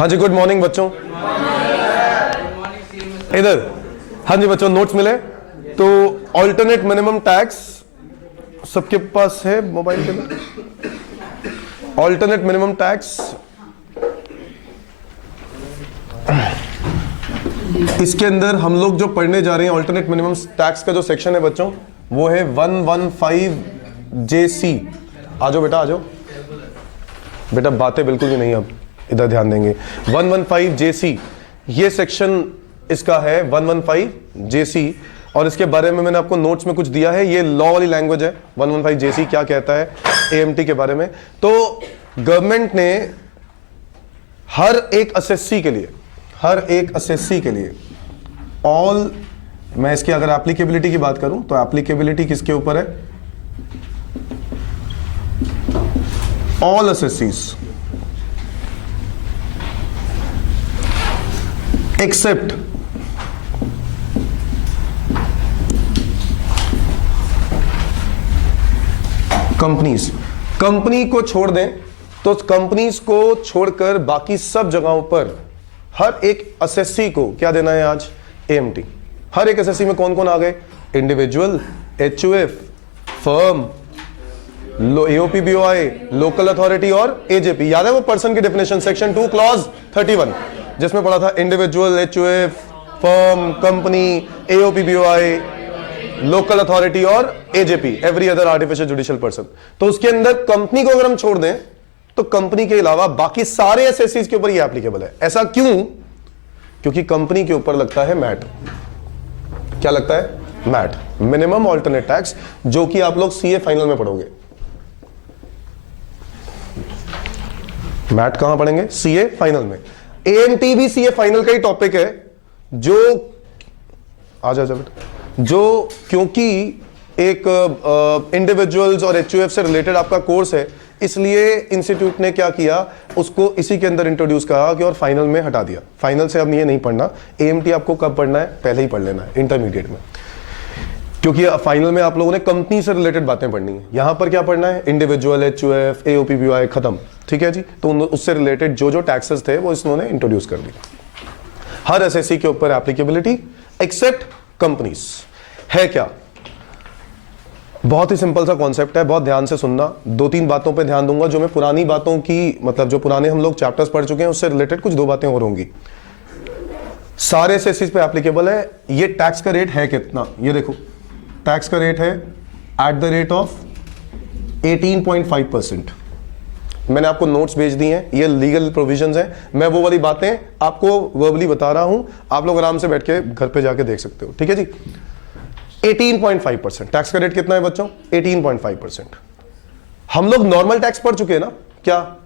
हाँ जी, good morning बच्चों। इधर हाँ जी बच्चों, नोट्स मिले तो ऑल्टरनेट मिनिमम टैक्स सबके पास है मोबाइल के अंदर। ऑल्टरनेट मिनिमम टैक्स, इसके अंदर हम लोग जो पढ़ने जा रहे हैं ऑल्टरनेट मिनिमम टैक्स का जो सेक्शन है बच्चों, वो है 115JC। आ जाओ बेटा, आ जाओ बेटा, बातें बिल्कुल भी नहीं, अब इधर ध्यान देंगे। 115JC ये सेक्शन इसका है, 115JC। और इसके बारे में मैंने आपको नोट्स में कुछ दिया है, ये लॉ वाली लैंग्वेज है। 115JC क्या कहता है AMT के बारे में। तो गवर्नमेंट ने हर एक असेसी के लिए ऑल, मैं इसकी अगर एप्लीकेबिलिटी की बात करूं तो एप्लीकेबिलिटी किसके ऊपर है? All assessees except companies. Company को छोड़ दें तो कंपनीज को छोड़कर बाकी सब जगहों पर हर एक असेसी को क्या देना है आज? AMT। हर एक असेसी में कौन कौन आ गए? Individual, HUF, firm, AOPBOI, local authority और AJP। याद है वो पर्सन की डेफिनेशन, सेक्शन 2 क्लॉज 31, जिसमें पढ़ा था individual, HUF, firm, company, AOPBOI, local authority और AJP, every other artificial judicial person. तो उसके अंदर कंपनी को अगर हम छोड़ दें तो कंपनी के अलावा बाकी सारे एसएससीज के ऊपर ये एप्लीकेबल है। ऐसा क्यों? क्योंकि कंपनी के ऊपर लगता है मैट। क्या लगता है? मैट, मिनिमम ऑल्टरनेट टैक्स, जो कि आप लोग CA फाइनल में पढ़ोगे। मैट कहां पढ़ेंगे? CA फाइनल में। AMT भी CA फाइनल का ही टॉपिक है, जो आ जा बेटा, जो क्योंकि एक इंडिविजुअल्स और HUF से रिलेटेड आपका कोर्स है, इसलिए इंस्टीट्यूट ने क्या किया, उसको इसी के अंदर इंट्रोड्यूस करा कि और फाइनल में हटा दिया। फाइनल से अब ये नहीं पढ़ना। AMT आपको कब पढ़ना है? पहले ही पढ़ लेना है, इंटरमीडिएट में, क्योंकि फाइनल में आप लोगों ने कंपनी से रिलेटेड बातें पढ़नी है। यहां पर क्या पढ़ना है? इंडिविजुअल, HUF, AOPBOI खत्म, ठीक है जी। तो उससे रिलेटेड जो जो टैक्सेस थे वो इन्होंने इंट्रोड्यूस कर दी। हर एसएससी के ऊपर एप्लीकेबिलिटी एक्सेप्ट कंपनीज है। क्या? बहुत ही सिंपल सा कॉन्सेप्ट है, बहुत ध्यान से सुनना। 2-3 बातों पे ध्यान दूंगा, जो मैं पुरानी बातों की, मतलब जो पुराने हम लोग चैप्टर्स पढ़ चुके हैं उससे रिलेटेड कुछ 2 बातें और होंगी। सारे एसएससीज पे एप्लीकेबल है। ये टैक्स का रेट है कितना? ये देखो, टैक्स का रेट है एट द रेट ऑफ 18.5%। मैंने आपको नोट्स भेज दिए हैं, ये लीगल प्रोविजंस हैं। मैं वो वाली बातें आपको वर्बली बता रहा हूं, आप लोग आराम से बैठ के घर पे जाके देख सकते हो, ठीक है जी। 18.5% टैक्स का रेट कितना है बच्चों? 18.5%। हम लोग नॉर्मल टैक्स पढ़ चुके हैं ना? क्या?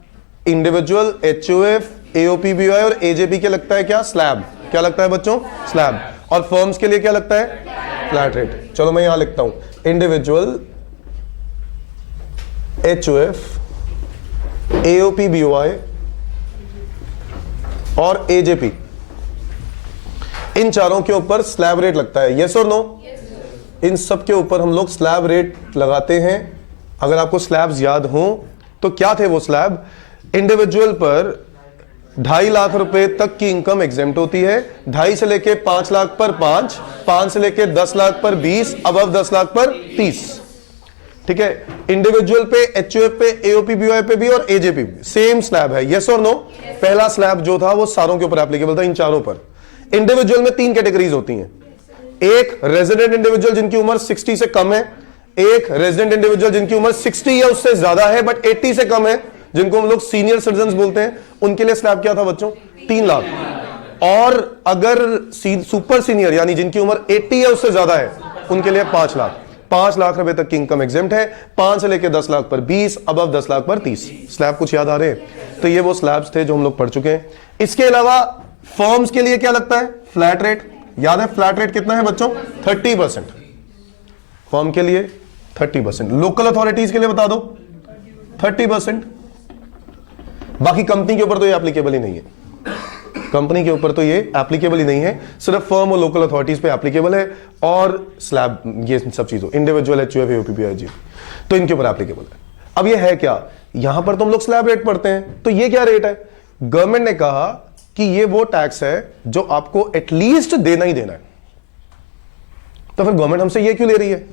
इंडिविजुअल, HUF, AOPBOI और AJP के लगता है क्या? स्लैब। क्या लगता है बच्चों? स्लैब। और फर्म्स के लिए क्या लगता है? Flat rate. चलो मैं यहां लिखता हूं, इंडिविजुअल, HUF, AOPBOI और AJP, इन चारों के ऊपर स्लैब रेट लगता है। यस और नो? इन सब के ऊपर हम लोग स्लैब रेट लगाते हैं। अगर आपको स्लैब्स याद हो तो क्या थे वो स्लैब? इंडिविजुअल पर 2.5 लाख रुपए तक की इनकम एग्जेम्प्ट होती है, 2.5 से लेके 5 लाख पर 5, 5 से लेके 10 लाख पर 20, अबव 10 लाख पर 30, ठीक है। इंडिविजुअल पे, HUF पे, AOPBOI पे भी और AJP पे सेम स्लैब है। यस और नो? पहला स्लैब जो था वो सारों के ऊपर एप्लीकेबल था, इन चारों पर। इंडिविजुअल में 3 कैटेगरीज होती हैं। एक रेजिडेंट इंडिविजुअल जिनकी उम्र 60 से कम है, एक रेजिडेंट इंडिविजुअल जिनकी उम्र 60 या उससे ज्यादा है बट 80 से कम है, जिनको हम लोग सीनियर सिटीजन बोलते हैं। उनके लिए स्लैब क्या था बच्चों? 3 लाख। और अगर सुपर सीनियर यानी जिनकी उम्र 80 या उससे ज्यादा है, उनके लिए 5 लाख। 5 लाख रुपए तक की इनकम एग्जेम्प्ट है, 5 से लेकर 10 लाख पर 20, अबव 10 लाख पर 30। स्लैब कुछ याद आ रहे हैं? तो ये वो स्लैब्स थे जो हम लोग पढ़ चुके हैं। इसके अलावा फर्म्स के लिए क्या लगता है? Flat rate. याद है फ्लैट रेट कितना है बच्चों? 30%। फर्म के लिए 30%। लोकल अथॉरिटीज के लिए बता दो 30%। बाकी कंपनी के ऊपर तो ये एप्लीकेबल ही नहीं है। कंपनी के ऊपर तो ये एप्लीकेबल ही नहीं है, सिर्फ फर्म और लोकल अथॉरिटीज पे एप्लीकेबल है। और स्लैब, ये सब चीजों, इंडिविजुअल, HUF, AOPBOI, तो इनके ऊपर एप्लीकेबल है। अब ये है क्या? यहां पर तो हम लोग स्लैब रेट पढ़ते हैं, तो ये क्या रेट है? गवर्नमेंट ने कहा कि ये वो टैक्स है जो आपको एटलीस्ट देना ही देना है, तो फिर गवर्नमेंट हमसे ये क्यों ले रही है?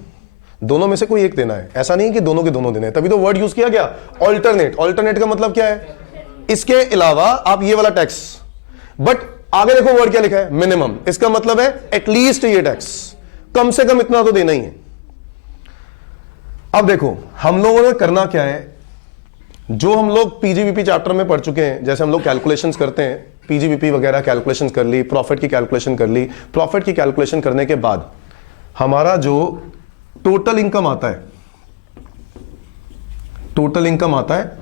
दोनों में से कोई एक देना है, ऐसा नहीं कि दोनों के दोनों देने हैं, तभी तो वर्ड यूज किया गया ऑल्टरनेट। ऑल्टरनेट का मतलब क्या है? इसके अलावा आप ये वाला टैक्स, बट आगे देखो वर्ड क्या लिखा है, मिनिमम। इसका मतलब है एटलीस्ट ये टैक्स, कम से कम इतना तो देना ही है। अब देखो हम लोगों ने करना क्या है, जो हम लोग पीजीबीपी चैप्टर में पढ़ चुके हैं, जैसे हम लोग कैलकुलेशंस करते हैं, पीजीबीपी वगैरह कैलकुलेशंस कर ली, प्रॉफिट की कैलकुलेशन कर ली। प्रॉफिट की कैलकुलेशन करने के बाद हमारा जो टोटल इनकम आता है, टोटल इनकम आता है,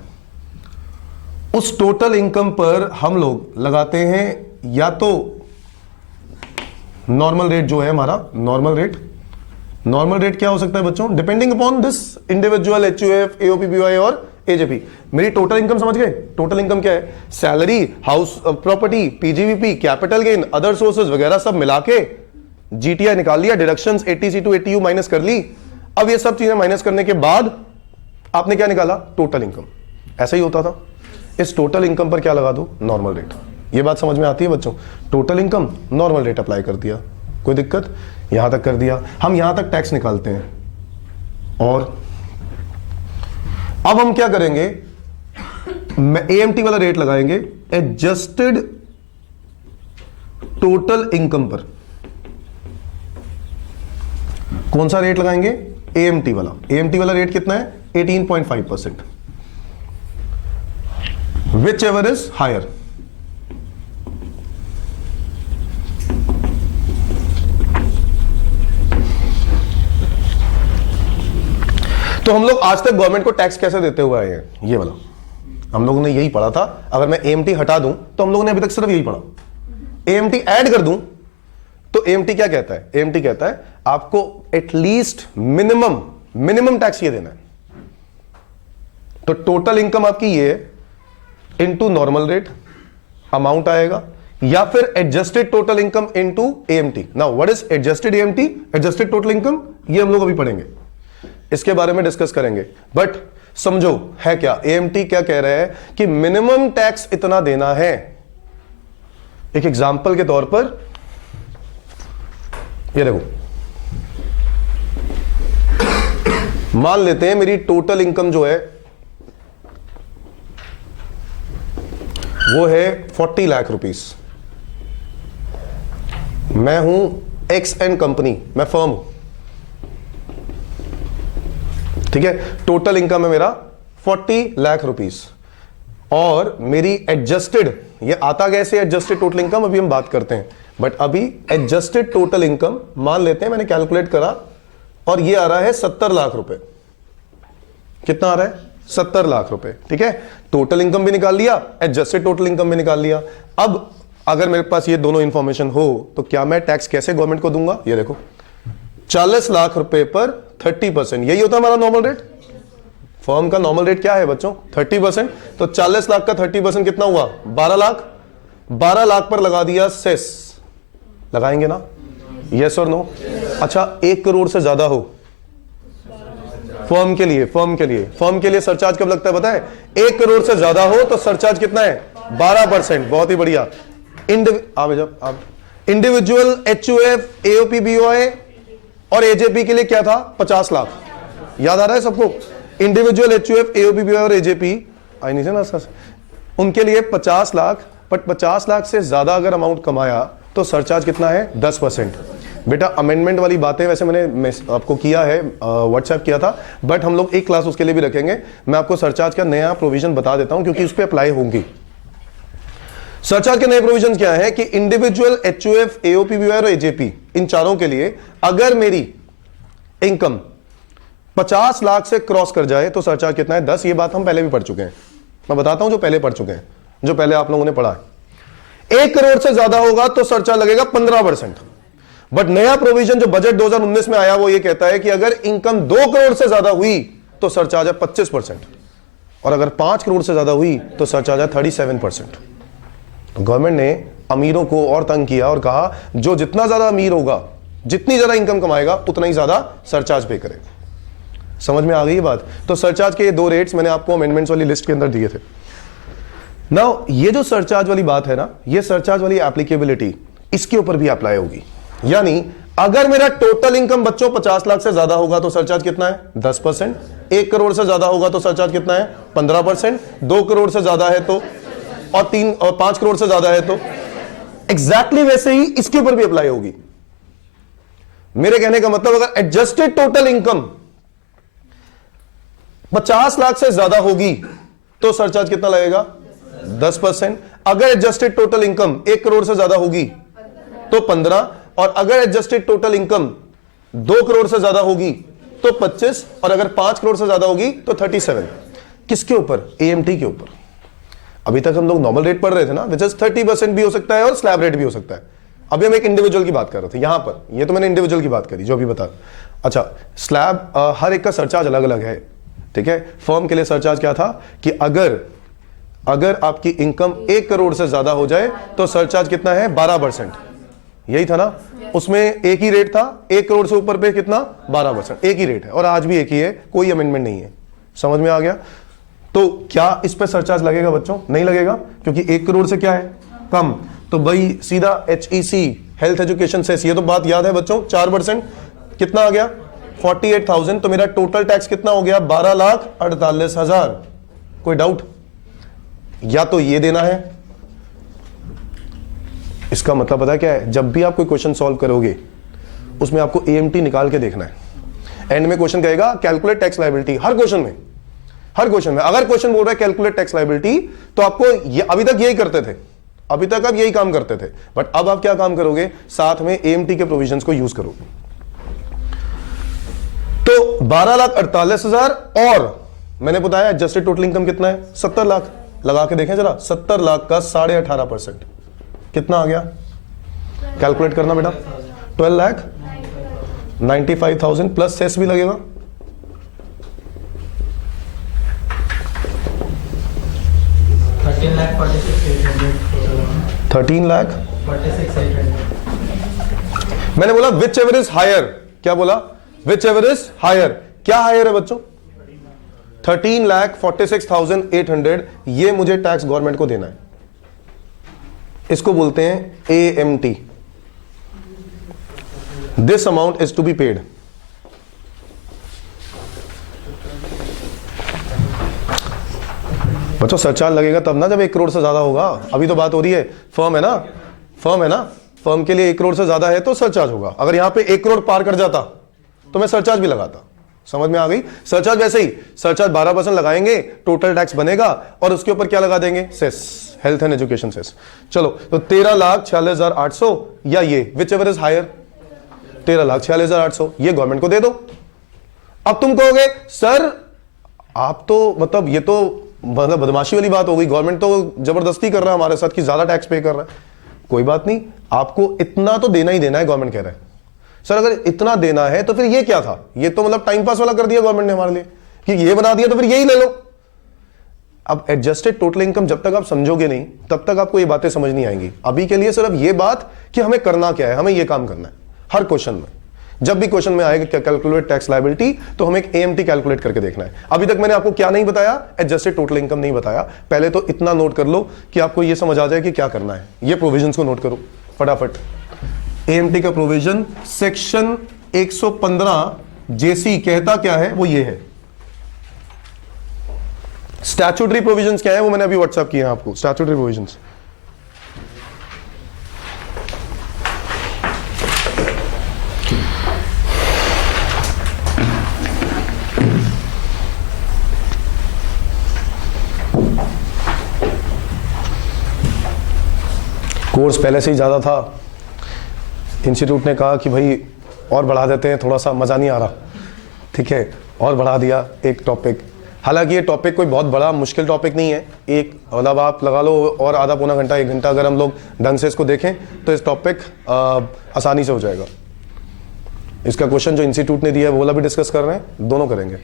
उस टोटल इनकम पर हम लोग लगाते हैं या तो नॉर्मल रेट जो है हमारा, नॉर्मल रेट। नॉर्मल रेट क्या हो सकता है बच्चों? Depending upon this individual HUF, AOP BOI और एजेपी। मेरी टोटल इनकम समझ गए? टोटल इनकम क्या है? Salary, house property, PGBP, capital gain, other sources वगैरह सब मिला के जीटीआई निकाल लिया, deductions 80C to 80U minus कर ली। अब ये सब चीजें माइनस करने के बाद आपने क्या निकाला? Total income. ऐसा ही होता था। इस टोटल इनकम पर क्या लगा दो? Normal rate. ये बात समझ में आती है बच्चों? Total income, normal rate apply कर दिया, कोई दिक्कत? यहां तक कर दिया। हम यहां तक टैक्स निकालते हैं, और अब हम क्या करेंगे, एएमटी वाला रेट लगाएंगे एडजस्टेड टोटल इनकम पर। कौन सा रेट लगाएंगे? एएमटी वाला। एएमटी वाला रेट कितना है? 18.5%, विच एवर इज हायर। तो हम लोग आज तक गवर्नमेंट को टैक्स कैसे देते हुए आए हैं? ये वाला हम लोगों ने यही पढ़ा था। अगर मैं एएमटी हटा दूं तो हम लोगों ने अभी तक सिर्फ यही पढ़ा। एएमटी ऐड कर दूं तो एएमटी क्या कहता है? एएमटी कहता है आपको एटलीस्ट मिनिमम टैक्स ये देना है। तो टोटल इनकम आपकी ये है इनटू नॉर्मल रेट, अमाउंट आएगा, या फिर adjusted total income into AMT. Now what is adjusted AMT? Adjusted total income, ये हम लोग अभी पढ़ेंगे, इसके बारे में डिस्कस करेंगे। बट समझो है क्या, एएमटी क्या कह रहा है कि मिनिमम टैक्स इतना देना है। एक एग्जांपल के तौर पर ये देखो, मान लेते हैं मेरी टोटल इनकम जो है वो है 40 लाख रुपीस। मैं हूं एक्सएन कंपनी, मैं फर्म हूं, ठीक है। टोटल इनकम है मेरा 40 लाख रुपीस, और मेरी एडजस्टेड, ये आता कैसे एडजस्टेड टोटल इनकम अभी हम बात करते हैं, बट अभी एडजस्टेड टोटल इनकम मान लेते हैं, मैंने कैलकुलेट करा और ये आ रहा है 70 लाख रुपए। कितना आ रहा है? 70 लाख रुपए, ठीक है। टोटल इनकम भी निकाल लिया, एडजस्टेड टोटल इनकम भी निकाल लिया। अब अगर मेरे पास ये दोनों इंफॉर्मेशन हो तो क्या मैं टैक्स कैसे गवर्नमेंट को दूंगा? ये देखो, 40 लाख रुपए पर 30%, यही होता है हमारा नॉर्मल रेट। फर्म का नॉर्मल रेट क्या है बच्चों? 30%। तो 40 लाख का 30% कितना हुआ? 12 लाख। 12 लाख पर लगा दिया सेस, लगाएंगे ना? यस और नो? अच्छा, 1 करोड़ से ज्यादा हो फर्म के लिए सरचार्ज कब लगता है पता है? 1 करोड़ से ज्यादा हो तो सरचार्ज कितना है? 12%। बहुत ही बढ़िया। इंडिविजुअल एचयूएफ, एओपीबीओए और एजेपी के लिए क्या था? 50 लाख। याद आ रहा है सबको? इंडिविजुअल एचयूएफ, एओपीबीओए और एजेपी आई नहीं ना सर, उनके लिए 50 लाख। बट 50 लाख से ज्यादा अगर अमाउंट कमाया तो सरचार्ज कितना है? 10%। बेटा अमेंडमेंट वाली बातें वैसे मैंने आपको किया है, व्हाट्सएप किया था, बट हम लोग एक क्लास उसके लिए भी रखेंगे। मैं आपको सरचार्ज का नया प्रोविजन बता देता हूं क्योंकि उस पर अप्लाई होंगी। सरचार्ज के नए प्रोविजन क्या है कि इंडिविजुअल एचयूएफ, एओपीबीओए और एजेपी, इन चारों के लिए अगर मेरी इनकम 50 लाख से क्रॉस कर जाए तो सरचार्ज कितना है? 10। ये बात हम पहले भी पढ़ चुके हैं, मैं बताता हूं जो पहले पढ़ चुके हैं, जो पहले आप लोगों ने पढ़ा है। 1 करोड़ से ज्यादा होगा तो सरचार्ज लगेगा 15%। बट नया प्रोविजन जो बजट 2019 में आया वो ये कहता है कि अगर इनकम 2 करोड़ से ज्यादा हुई तो सरचार्ज है 25%, और अगर 5 करोड़ से ज्यादा हुई तो सरचार्ज है 37%। तो गवर्नमेंट ने अमीरों को और तंग किया और कहा जो जितना ज्यादा अमीर होगा, जितनी ज्यादा इनकम कमाएगा, उतना ही ज्यादा सरचार्ज पे करेगा। समझ में आ गई ये बात? तो सरचार्ज के ये 2 रेट्स मैंने आपको अमेंडमेंट्स वाली लिस्ट के अंदर दिए थे। नाउ ये जो सरचार्ज वाली बात है ना, ये सरचार्ज वाली एप्लीकेबिलिटी इसके ऊपर भी अप्लाई होगी। यानी अगर मेरा टोटल इनकम बच्चों 50 लाख से ज्यादा होगा तो सरचार्ज कितना है? 10%। 1 करोड़ से ज्यादा होगा तो सरचार्ज कितना है? 15%। 2 करोड़ से ज्यादा है तो, और 5 करोड़ से ज्यादा है तो एग्जैक्टली वैसे ही इसके ऊपर भी अप्लाई होगी। मेरे कहने का मतलब अगर एडजस्टेड टोटल इनकम 50 लाख से ज्यादा होगी तो सरचार्ज कितना लगेगा? 10%। अगर एडजस्टेड टोटल इनकम 1 करोड़ से ज्यादा होगी तो 15, और अगर एडजस्टेड टोटल इनकम 2 करोड़ से ज्यादा होगी तो 25, और अगर 5 करोड़ से ज्यादा होगी तो 37। किसके ऊपर? एएमटी के ऊपर। अभी तक हम लोग नॉर्मल रेट पढ़ रहे थे ना, विच इज 30% भी हो सकता है और स्लैब रेट भी हो सकता है। अभी हम एक इंडिविजुअल की बात कर रहे थे यहां पर, ये तो मैंने इंडिविजुअल की बात करी जो भी बता। अच्छा, स्लैब हर एक का सरचार्ज अलग अलग है, ठीक है। फर्म के लिए सरचार्ज क्या था कि अगर आपकी इनकम 1 करोड़ से ज्यादा हो जाए तो सरचार्ज कितना है? 12%। यही था ना, उसमें एक ही रेट था। 1 करोड़ से ऊपर पे कितना? 12%। एक ही रेट है और आज भी एक ही है, कोई अमेंडमेंट नहीं है। समझ में आ गया? तो क्या इस पे सरचार्ज लगेगा बच्चों? नहीं लगेगा, क्योंकि 1 करोड़ से क्या है? कम। तो भाई सीधा HEC हेल्थ एजुकेशन सेस, ये तो बात याद है बच्चों, 4%। कितना आ गया? 48,000। तो मेरा टोटल टैक्स कितना हो गया? 12,48,000। कोई डाउट? या तो ये देना है। इसका मतलब पता है क्या है? जब भी आप कोई क्वेश्चन सॉल्व करोगे उसमें आपको AMT निकाल के देखना है। एंड में क्वेश्चन कहेगा कैलकुलेट टैक्स लायबिलिटी, हर क्वेश्चन में, हर क्वेश्चन में। अगर क्वेश्चन बोल रहा है कैलकुलेट टैक्स लायबिलिटी तो आपको अभी तक यही करते थे, अभी तक आप यही काम करते थे, बट अब आप क्या काम करोगे? साथ में AMT के प्रोविजंस को यूज करोगे। तो 12,48,000 और मैंने बताया एडजस्टेड टोटल इनकम कितना है? 70 लाख। लगा के देखें जरा, 70 लाख का 18.5% कितना आ गया? कैलकुलेट करना बेटा। 12,95,000 प्लस सेस भी लगेगा। मैंने बोला विच एवर इज हायर। क्या बोला? Whichever is higher. क्या हायर है बच्चों? 13,46,800। ये मुझे टैक्स गवर्नमेंट को देना है। इसको बोलते हैं AMT। This amount is to be paid. बच्चों सरचार्ज लगेगा तब ना जब 1 करोड़ से ज्यादा होगा। अभी तो बात हो रही है फर्म है ना, फर्म के लिए 1 करोड़ से ज्यादा है तो सरचार्ज होगा। अगर यहां पे 1 करोड़ पार कर जाता तो मैं सरचार्ज भी लगाता। समझ में आ गई? सरचार्ज वैसे ही, सरचार्ज 12% लगाएंगे, टोटल टैक्स बनेगा और उसके ऊपर क्या लगा देंगे? Cess, health and education cess. चलो, तो 13,46,800 या ये विच एवर इज हायर 13,46,800 ये गवर्नमेंट को दे दो। अब तुम कहोगे सर आप तो मतलब ये तो मतलब बदमाशी वाली बात हो गई, गवर्नमेंट तो जबरदस्ती कर रहा है हमारे साथ कि ज्यादा टैक्स पे कर रहा है। कोई बात नहीं, आपको इतना तो देना ही देना है, गवर्नमेंट कह रहा है। सर अगर इतना देना है तो फिर ये क्या था? ये तो मतलब टाइम पास वाला कर दिया गवर्नमेंट ने हमारे लिए कि ये बना दिया तो फिर यही ले लो। अब एडजस्टेड टोटल इनकम जब तक आप समझोगे नहीं तब तक आपको ये बातें समझ नहीं आएंगी। अभी के लिए सिर्फ ये बात कि हमें करना क्या है, हमें ये काम करना है। हर क्वेश्चन में जब भी क्वेश्चन में आएगा कैलकुलेट टैक्स लायबिलिटी तो हमें एक AMT कैलकुलेट करके देखना है। अभी तक मैंने आपको क्या नहीं बताया? एडजस्टेड टोटल इनकम नहीं बताया। पहले तो इतना नोट कर लो कि आपको ये समझ आ जाए कि क्या करना है। ये प्रोविजंस को नोट करो फटाफट। AMT का प्रोविजन सेक्शन 115 JC कहता क्या है? वो ये है। स्टैट्यूटरी प्रोविजंस क्या है? वो मैंने अभी व्हाट्सएप किया है आपको। स्टैट्यूटरी प्रोविजंस कोर्स पहले से ही ज़्यादा था, इंस्टीट्यूट ने कहा कि भाई और बढ़ा देते हैं, थोड़ा सा मज़ा नहीं आ रहा, ठीक है, और बढ़ा दिया एक टॉपिक। हालांकि ये टॉपिक कोई बहुत बड़ा मुश्किल टॉपिक नहीं है। एक मतलब आप लगा लो और आधा पौना घंटा 1 घंटा अगर हम लोग ढंग से इसको देखें तो इस टॉपिक आसानी से हो जाएगा। इसका क्वेश्चन जो इंस्टीट्यूट ने दिया है वो वाला भी डिस्कस कर रहे हैं, दोनों करेंगे।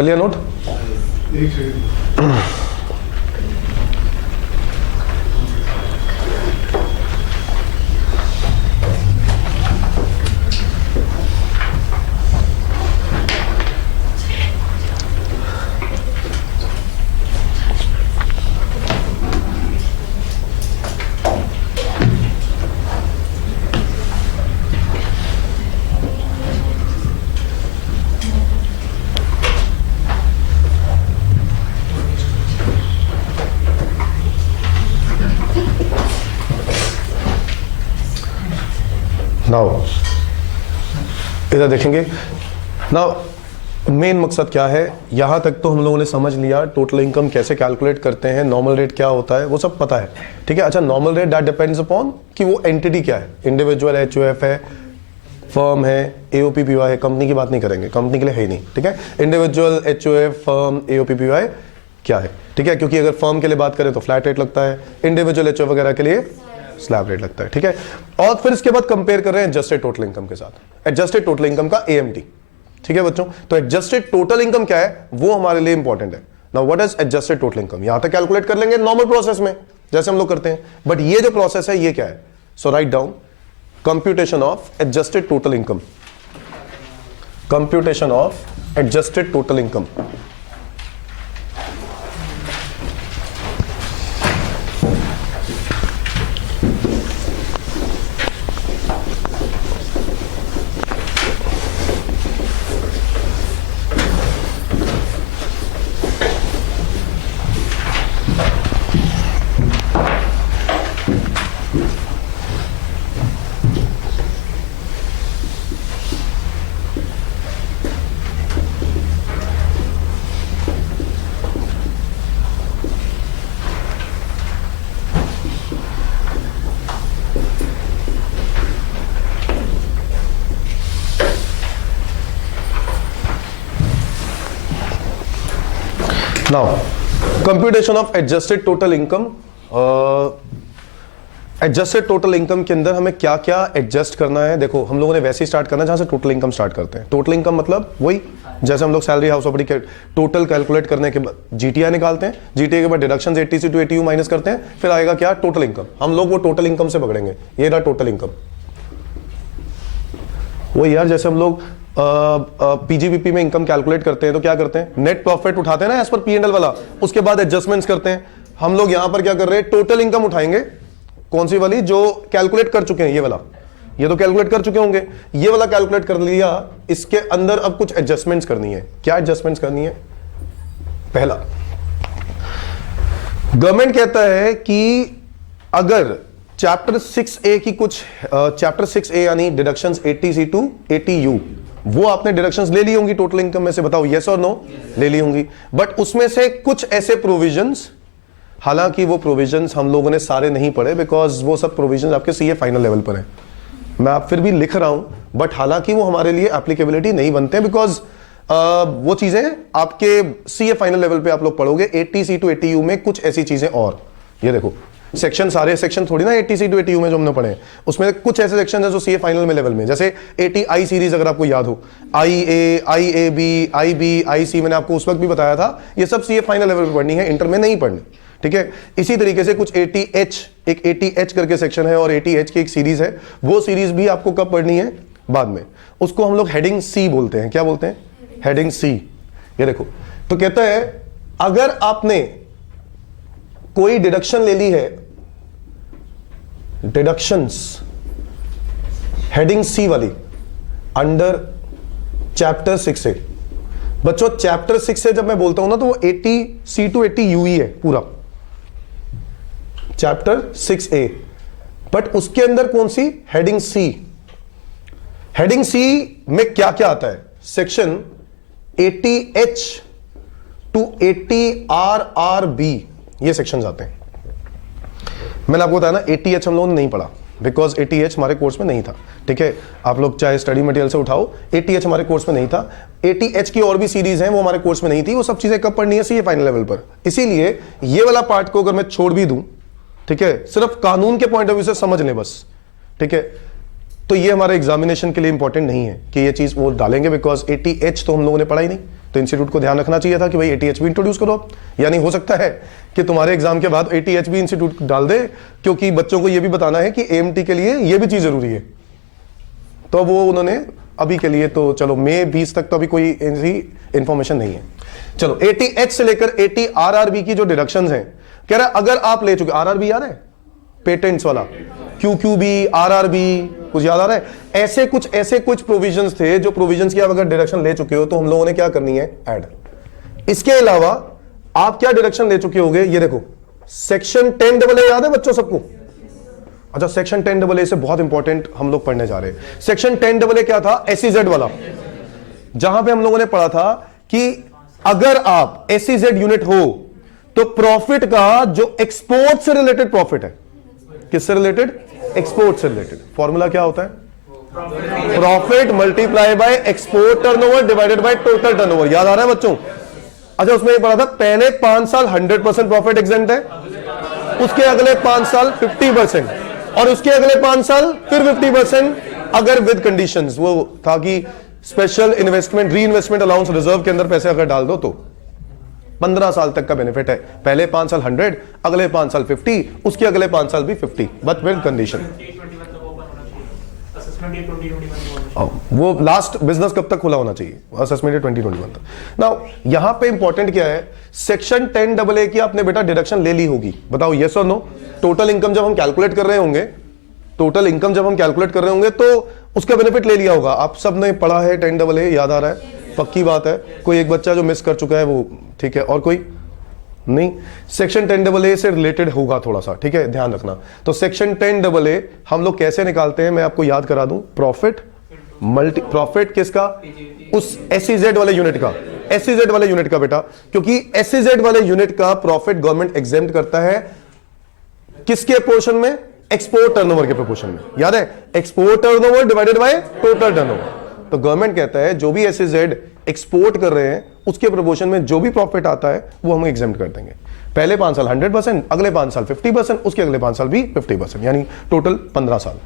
कर लिया नोट? एक सेकंड। नाउ इधर देखेंगे। नाउ मेन मकसद क्या है, यहां तक तो हम लोगों ने समझ लिया टोटल इनकम कैसे कैलकुलेट करते हैं, नॉर्मल रेट क्या होता है वो सब पता है, ठीक है। अच्छा, normal rate that depends upon कि वो एंटिटी क्या है, इंडिविजुअल एचयूएफ है, फर्म है, एओपीपीवाई है, कंपनी की बात नहीं करेंगे, कंपनी के लिए है ही नहीं, ठीक है। इंडिविजुअल एचयूएफ, फर्म, एओपीपीवाई क्या है, ठीक है, क्योंकि अगर फर्म के लिए बात करें तो फ्लैट रेट लगता है, इंडिविजुअल एचयूएफ वगैरह के लिए स्लैब रेट लगता है, ठीक है। और फिर इसके बाद कंपेयर कर रहे हैं एडजस्टेड टोटल इनकम के साथ, एडजस्टेड टोटल इनकम का एएमटी, ठीक है बच्चों। तो एडजस्टेड टोटल इनकम क्या है वो हमारे लिए इंपॉर्टेंट है। Now what is adjusted total income, यहां तक कैलकुलेट कर लेंगे नॉर्मल प्रोसेस में जैसे हम लोग करते हैं, बट ये जो प्रोसेस है ये क्या है। So write down computation of adjusted total income, computation of adjusted total income. Now computation of adjusted total income. Adjusted total income के अंदर हमें क्या क्या एडजस्ट करना है, देखो हम लोगों ने वैसे ही स्टार्ट करना है जहां से टोटल इनकम स्टार्ट करते हैं। टोटल इनकम मतलब वही जैसे हम लोग सैलरी हाउस प्रॉपर्टी के टोटल कैलकुलेट करने के बाद जीटीआई निकालते हैं, जीटीआई के बाद deductions eighty C to eighty U minus करते हैं, फिर आएगा क्या टोटल इनकम। हम लोग वो टोटल इनकम से पकड़ेंगे, ये रहा टोटल इनकम। वो यार जैसे हम लोग पीजीबीपी में इनकम कैलकुलेट करते हैं तो क्या करते हैं, नेट प्रॉफिट उठाते हैं ना एज पर पी&एल वाला, उसके बाद एडजस्टमेंट्स करते हैं। हम लोग यहां पर क्या कर रहे हैं, टोटल इनकम उठाएंगे, कौन सी वाली, जो कैलकुलेट कर चुके हैं, ये वाला, ये तो कैलकुलेट कर चुके होंगे, ये वाला कैलकुलेट कर लिया, इसके अंदर अब कुछ एडजस्टमेंट्स करनी है। क्या एडजस्टमेंट्स करनी है, पहला गवर्नमेंट कहता है कि अगर चैप्टर 6A की कुछ चैप्टर 6A यानी डिडक्शंस 80C टू 80U, वो आपने डिडक्शंस ले ली होंगी टोटल इनकम में से, बताओ यस और नो, ले ली होंगी। बट उसमें से कुछ ऐसे प्रोविजंस, हालांकि वो प्रोविजंस हम लोगों ने सारे नहीं पढ़े बिकॉज वो सब प्रोविजंस आपके सीए फाइनल लेवल पर हैं, मैं आप फिर भी लिख रहा हूं, बट हालांकि वो हमारे लिए एप्लीकेबिलिटी नहीं बनते हैं बिकॉज वो चीजें आपके सीए फाइनल लेवल पे आप लोग पढ़ोगे। 80C टू 80U में कुछ ऐसी चीजें, और ये देखो सेक्शन, सारे सेक्शन थोड़ी ना 80C टू 80U में जो हमने पढ़े हैं, उसमें कुछ ऐसे सेक्शन है जो सीए फाइनल में लेवल में, जैसे 80I सीरीज अगर आपको याद हो, IA, IAB, IB, IC, मैंने आपको उस वक्त भी बताया था, ये सब सीए फाइनल लेवल पे पढ़नी है, इंटर में नहीं पढ़नी, ठीक है। इसी तरीके से कुछ 80H, एक 80H करके सेक्शन है और 80H की एक सीरीज है, वो सीरीज भी आपको कब पढ़नी है, बाद में। उसको हम लोग हेडिंग C बोलते हैं, क्या बोलते हैं, हेडिंग C। ये देखो, तो कहता है अगर आपने कोई डिडक्शन ले ली है, डिडक्शंस हेडिंग C वाली अंडर चैप्टर 6A। बच्चों चैप्टर 6A जब मैं बोलता हूं ना तो वो 80C टू 80U ही है पूरा चैप्टर 6A, बट उसके अंदर कौन सी, हेडिंग C। हेडिंग C में क्या क्या आता है, सेक्शन 80H टू 80RRB, ये सेक्शंस आते हैं। मैंने आपको बताया ना 80H हम लोगों ने नहीं पढ़ा बिकॉज 80H हमारे कोर्स में नहीं था, ठीक है। आप लोग चाहे स्टडी मटेरियल से उठाओ, 80H हमारे कोर्स में नहीं था। 80H की और भी सीरीज हैं वो हमारे कोर्स में नहीं थी, वो सब चीजें कब पढ़नी है, सीए फाइनल लेवल पर। इसीलिए ये वाला पार्ट को अगर मैं छोड़ भी दूं, ठीक है, सिर्फ कानून के पॉइंट ऑफ व्यू से समझ लें बस, ठीक है, तो ये हमारे एग्जामिनेशन के लिए इंपॉर्टेंट नहीं है कि ये चीज वो डालेंगे बिकॉज 80H तो हम लोगों ने पढ़ा ही नहीं, तो इंस्टीट्यूट को ध्यान रखना चाहिए था कि भाई ATH भी इंट्रोड्यूस करो आप। यानी हो सकता है कि तुम्हारे एग्जाम के बाद ATH भी इंस्टीट्यूट डाल दे, क्योंकि बच्चों को यह भी बताना है कि AMT के लिए यह भी चीज जरूरी है। तो वो उन्होंने अभी के लिए तो चलो मई 20 तक तो अभी कोई ऐसी इंफॉर्मेशन नहीं है। चलो ATH से लेकर AT RRB की जो डिडक्शंस हैं, कह रहा है अगर आप ले चुके, RRB याद है पेटेंट्स वाला, QQB RRB कुछ याद आ रहा है? ऐसे कुछ प्रोविजंस थे जो प्रोविजंस की आप अगर डिडक्शन ले चुके हो तो हम लोगों ने क्या करनी है, ऐड। इसके अलावा आप क्या डिडक्शन ले चुके होगे, ये देखो सेक्शन 10AA याद है बच्चों सबको? अच्छा, सेक्शन 10AA से बहुत इंपॉर्टेंट हम लोग पढ़ने जा रहे हैं। सेक्शन 10AA क्या था? SEZ वाला, जहां पे हम लोगों ने पढ़ा था कि अगर आप SEZ यूनिट हो तो प्रॉफिट का जो एक्सपोर्ट से रिलेटेड प्रॉफिट है, किससे रिलेटेड? एक्सपोर्ट से रिलेटेड। फॉर्मूला क्या होता है? Profit multiply by export turnover divided by total turnover. याद आ रहा है बच्चों? अच्छा, उसमें पढ़ा था पहले 5 साल 100% प्रॉफिट एग्जेम्प्ट है, उसके अगले 5 साल 50%, और उसके अगले 5 साल फिर 50% अगर विद कंडीशंस। वो था कि स्पेशल इन्वेस्टमेंट री इन्वेस्टमेंट अलाउंस रिजर्व के अंदर पैसे अगर डाल दो तो 15 साल तक का बेनिफिट है। पहले 5 साल 100, अगले 5 साल 50, उसके अगले 5 साल भी 50, बट विद कंडीशन। वो लास्ट बिजनेस कब तक खुला होना चाहिए? असेसमेंट 2021 तक। नाउ यहां पे इंपॉर्टेंट क्या है, सेक्शन 10AA की आपने बेटा डिडक्शन ले ली होगी, बताओ यस और नो? टोटल इनकम जब हम कैलकुलेट कर रहे होंगे, तो उसका बेनिफिट ले लिया होगा। आप सब ने पढ़ा है 10AA, याद आ रहा है? पक्की बात है। कोई एक बच्चा जो मिस कर चुका है वो ठीक है, और कोई नहीं? सेक्शन 10AA से रिलेटेड होगा थोड़ा सा, ठीक है, ध्यान रखना। तो सेक्शन 10AA हम लोग कैसे निकालते हैं मैं आपको याद करा दूं। प्रॉफिट किसका? उस SEZ वाले यूनिट का, SEZ वाले यूनिट का बेटा, क्योंकि SEZ वाले यूनिट का प्रॉफिट गवर्नमेंट एग्जेम्प्ट करता है किसके पोर्शन में? एक्सपोर्ट टर्नओवर के प्रोपोर्शन में। याद है? Export turnover divided by total turnover. तो गवर्नमेंट कहता है जो भी SEZ एक्सपोर्ट कर रहे हैं उसके प्रोपोर्शन में जो भी प्रॉफिट आता है वो हम एग्जेम्प्ट कर देंगे। पहले 5 साल 100%, अगले 5 साल 50%, उसके अगले 5 साल भी 50%, यानी टोटल 15 साल।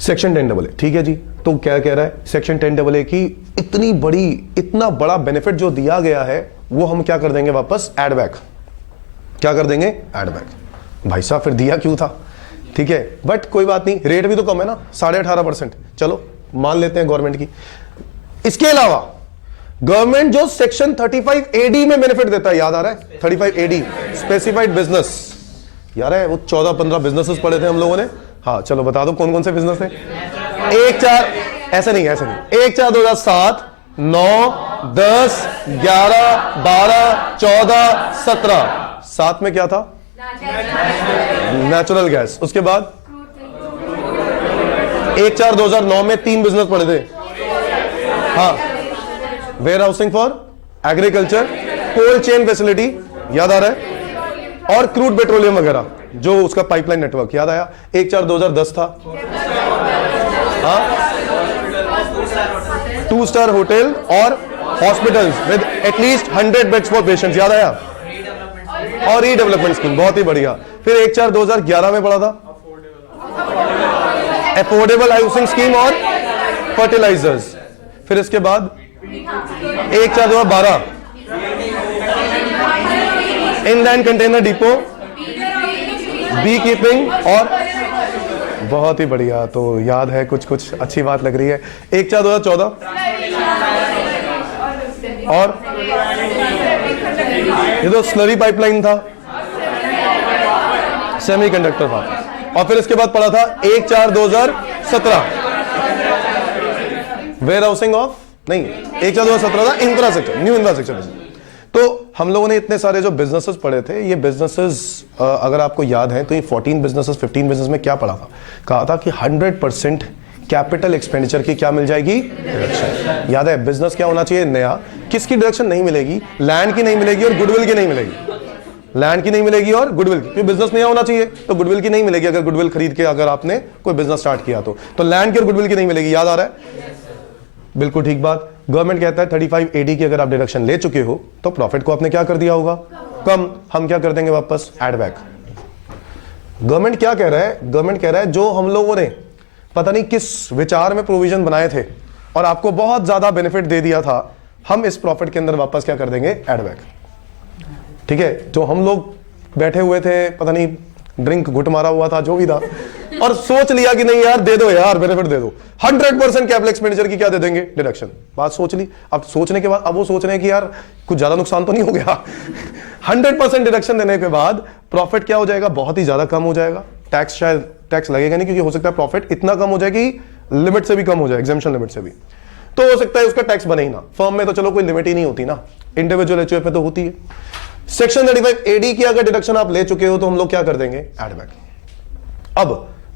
सेक्शन 10AA, ठीक है जी। तो क्या कह रहा है सेक्शन 10AA की इतना बड़ा बेनिफिट जो दिया गया है वो हम क्या कर देंगे वापस? Add back. क्या कर देंगे? Add back. भाई साहब फिर दिया क्यों था? ठीक है, बट कोई बात नहीं, रेट भी तो कम है ना, 18.5%, चलो मान लेते हैं गवर्नमेंट की। इसके अलावा गवर्नमेंट जो सेक्शन 35AD में बेनिफिट देता है, याद आ रहा है? 35AD स्पेसिफाइड बिजनेस, याद है? वो 14-15 बिजनेसेस पढ़े थे हम लोगों ने। हाँ चलो बता दो कौन कौन से बिजनेस थे। 1-4 ऐसे नहीं 1-4-2007, 9, 10, 11, 12, 14, 17। 7 में क्या था? Natural gas. उसके बाद 1-4-2009 में 3 बिजनेस पड़े थे। हाँ, warehousing for agriculture, cold chain facility, याद आ रहा है? और क्रूड पेट्रोलियम वगैरह, जो उसका पाइपलाइन नेटवर्क, याद आया? 1-4-2010 था। हाँ, 2 स्टार होटल और hospitals with at least 100 beds for patients, याद आया? और रीडेवलपमेंट स्कीम, बहुत ही बढ़िया। फिर 1-4-2011 में पड़ा था अफोर्डेबल हाउसिंग स्कीम और फर्टिलाइजर्स। फिर इसके बाद 1-4-2012 inland container depot, bee keeping, और बहुत ही बढ़िया। तो याद है, कुछ अच्छी बात लग रही है। 1-4-2014 और ये तो स्लरी पाइपलाइन था, सेमीकंडक्टर था। और फिर इसके बाद पड़ा था 1-4-2017 वेयर हाउसिंग ऑफ, नहीं 1-4-2017 था इंफ्रास्ट्रक्चर, न्यू इंफ्रास्ट्रक्चर। तो हम लोगों ने इतने सारे जो बिजनेसेस पढ़े थे, ये बिजनेसेस अगर आपको याद है तो ये 14 बिजनेसेस 15 बिजनेस में क्या पढ़ा था? कहा था कि 100% कैपिटल एक्सपेंडिचर की क्या मिल जाएगी? डिडक्शन। याद है? बिजनेस क्या होना चाहिए? नया। किसकी डिडक्शन नहीं मिलेगी? लैंड की नहीं मिलेगी और गुडविल की नहीं मिलेगी। लैंड की नहीं मिलेगी और गुडविल की, क्योंकि बिजनेस नया होना चाहिए तो गुडविल की नहीं मिलेगी। अगर गुडविल खरीद के अगर आपने कोई बिजनेस स्टार्ट किया तो लैंड की और गुडविल की नहीं मिलेगी। याद आ रहा है? बिल्कुल ठीक बात। गवर्नमेंट कहता है 35AD की अगर आप डिडक्शन ले चुके हो तो प्रॉफिट को आपने क्या कर दिया होगा? कम। हम क्या कर देंगे वापस? Add back. गवर्नमेंट क्या कह रहा है? गवर्नमेंट कह रहा है जो हम लोगों ने पता नहीं किस विचार में प्रोविजन बनाए थे और आपको बहुत ज्यादा बेनिफिट दे दिया था, हम इस प्रॉफिट के अंदर वापस क्या कर देंगे, एड बैक। ठीक है, जो हम लोग बैठे हुए थे, पता नहीं ड्रिंक घुट मारा हुआ था, जो भी था, और सोच लिया कि नहीं यार दे दो यार, बेनिफिट दे दो, 100% कैपिटल एक्सपेंडिचर की क्या दे देंगे, डिडक्शन। बात सोच ली। अब सोचने के बाद अब वो सोच रहे हैं कि यार कुछ ज्यादा नुकसान तो नहीं हो गया। 100% डिडक्शन देने के बाद प्रॉफिट क्या हो जाएगा, बहुत ही ज्यादा कम हो जाएगा। टैक्स शायद टैक्स लगेगा नहीं, क्योंकि हो सकता है प्रॉफिट इतना कम हो जाए कि लिमिट से भी कम हो जाए, एग्जेम्पशन लिमिट से भी, तो हो सकता है उसका टैक्स बने ही ना। फर्म में तो चलो कोई लिमिट ही नहीं होती ना, इंडिविजुअल एचयूएफ में तो होती है। सेक्शन 35 एडी की अगर डिडक्शन आप ले चुके हो तो हम लोग क्या कर देंगे, एड बैक।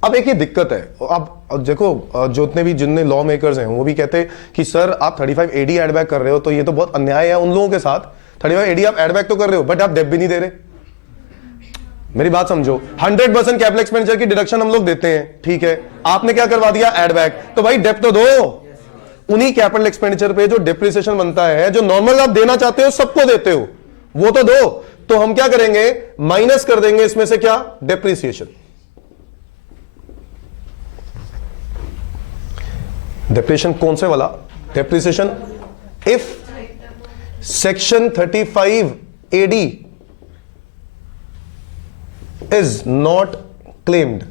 अब एक ही दिक्कत है, अब देखो जितने भी जितने लॉ मेकर्स हैं वो भी कहते हैं कि सर आप 35 एडी एड बैक कर रहे हो तो ये तो बहुत अन्याय है उन लोगों के साथ। 35 एडी आप एड बैक तो कर रहे हो बट आप डेप भी नहीं दे रहे। मेरी बात समझो, 100% कैपिटल एक्सपेंडिचर की डिडक्शन हम लोग देते हैं, ठीक है, आपने क्या करवा दिया, एड बैक, तो भाई डेप तो दो। उन्हीं कैपिटल एक्सपेंडिचर पे जो डिप्रिसिएशन बनता है, जो नॉर्मल आप देना चाहते हो सबको देते हो, वो तो दो। तो हम क्या करेंगे, माइनस कर देंगे इसमें से क्या, डेप्रिसिएशन। डेप्रिसिएशन कौन से वाला, depreciation if section 35 AD is not claimed.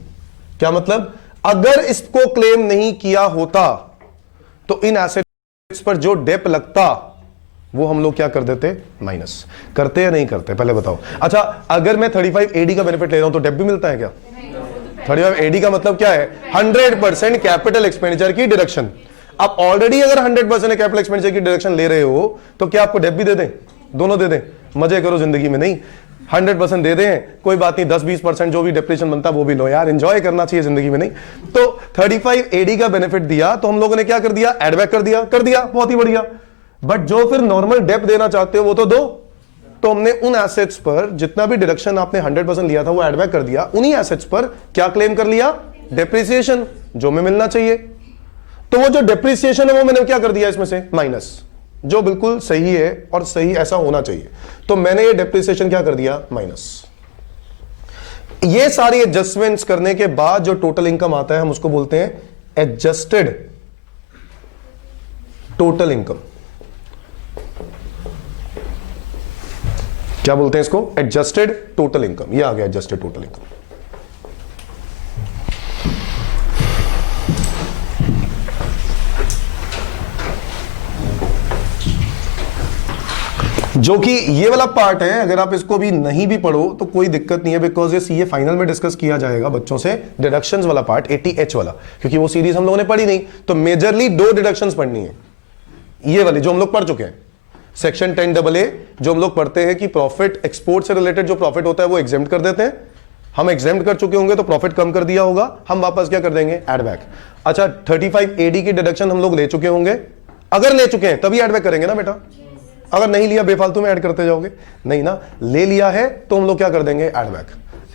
क्या मतलब, अगर इसको क्लेम नहीं किया होता तो इन एसेट्स पर जो डेप लगता वो हम लोग क्या कर देते, माइनस करते या नहीं करते, पहले बताओ। अच्छा, अगर मैं 35 एडी का बेनिफिट ले रहा हूं तो डेप भी मिलता है क्या? 35 एडी का मतलब क्या है, 100% कैपिटल एक्सपेंडिचर की डिडक्शन। आप ऑलरेडी अगर 100% कैपिटल एक्सपेंडिचर की डिडक्शन ले रहे हो तो क्या आपको डेप भी दे दें, दोनों दे दें, मजे करो जिंदगी में। नहीं, 100% दे दें, कोई बात नहीं, 10-20% जो भी डेप्रिसिएशन बनता है वो भी लो यार, एंजॉय करना चाहिए जिंदगी में। नहीं तो 35 एडी का बेनिफिट दिया तो हम लोगों ने क्या कर दिया, एड बैक कर दिया, बहुत ही बढ़िया। बट जो फिर नॉर्मल डेप देना चाहते हो वो तो दो। तो हमने उन एसेट्स पर जितना भी डिडक्शन आपने 100% लिया था वो एड बैक कर दिया, उन्हीं एसेट्स पर क्या क्लेम कर लिया, डेप्रिसिएशन, जो हमें मिलना चाहिए। तो वो जो डेप्रिसिएशन है वो मैंने क्या कर दिया इसमें से माइनस, जो बिल्कुल सही है और सही ऐसा होना चाहिए। तो मैंने ये डेप्रिसिएशन क्या कर दिया, माइनस। ये सारी एडजस्टमेंट्स करने के बाद जो टोटल इनकम आता है हम उसको बोलते हैं एडजस्टेड टोटल इनकम। क्या बोलते हैं इसको, एडजस्टेड टोटल इनकम। ये आ गया एडजस्टेड टोटल इनकम। जो कि ये वाला पार्ट है, अगर आप इसको भी नहीं भी पढ़ो तो कोई दिक्कत नहीं है, बिकॉज ये सीए फाइनल में डिस्कस किया जाएगा बच्चों से, डिडक्शंस वाला पार्ट 80H वाला, क्योंकि वो सीरीज हम लोगों ने पढ़ी नहीं। तो मेजरली 2 डिडक्शंस पढ़नी है, ये वाली जो हम लोग पढ़ चुके हैं। सेक्शन 10AA जो हम लोग पढ़ते हैं कि प्रॉफिट, एक्सपोर्ट से रिलेटेड जो प्रॉफिट होता है वो एग्जेम्प्ट कर देते हैं, हम एग्जेम्प्ट कर चुके होंगे तो प्रॉफिट कम कर दिया होगा, हम वापस क्या कर देंगे, एड बैक। अच्छा, 35 AD की डिडक्शन हम लोग ले चुके होंगे, अगर ले चुके हैं तभी एड बैक करेंगे ना बेटा, अगर नहीं लिया बेफालतू में ऐड करते जाओगे, नहीं ना, ले लिया है तो हम लोग क्या कर देंगे, एड बैक।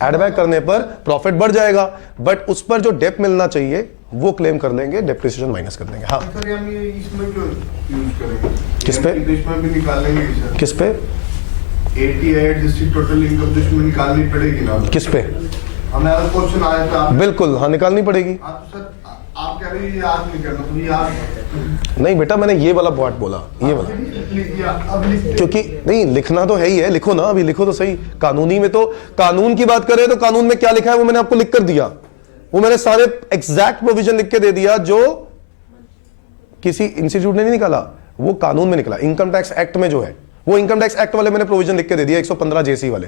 एड बैक करने पर प्रॉफिट बढ़ जाएगा, बट उस पर जो डेप मिलना चाहिए वो क्लेम कर लेंगे, डेप्रिसिएशन माइनस कर देंगे। हाँ, सर हम ये इसमें क्यों यूज करेंगे, किस पे? इसमें भी निकाल लेंगे सर, किस पे, 88 जिसकी टोटल इनकम तो इसमें निकालनी पड़ेगी ना, किस पे? हमें क्वेश्चन आया था। बिल्कुल, हाँ निकालनी पड़ेगी। आप सर आप कह रहे हैं याद नहीं करना, तो याद नहीं बेटा, मैंने ये वाला पार्ट बोला, ये वाला, अब लिख, क्योंकि नहीं लिखना तो है ही है, लिखो ना, अभी लिखो तो सही। कानूनी में तो, कानून की बात करें तो कानून में क्या लिखा है वो मैंने आपको लिख कर दिया, वो मैंने सारे एग्जैक्ट प्रोविजन लिख के दे दिया, जो किसी इंस्टीट्यूट ने नहीं निकाला, वो कानून में निकला। इनकम टैक्स एक्ट में जो है, वो इनकम टैक्स एक्ट वाले मैंने प्रोविजन लिख के दे दिया, 115 JC वाले।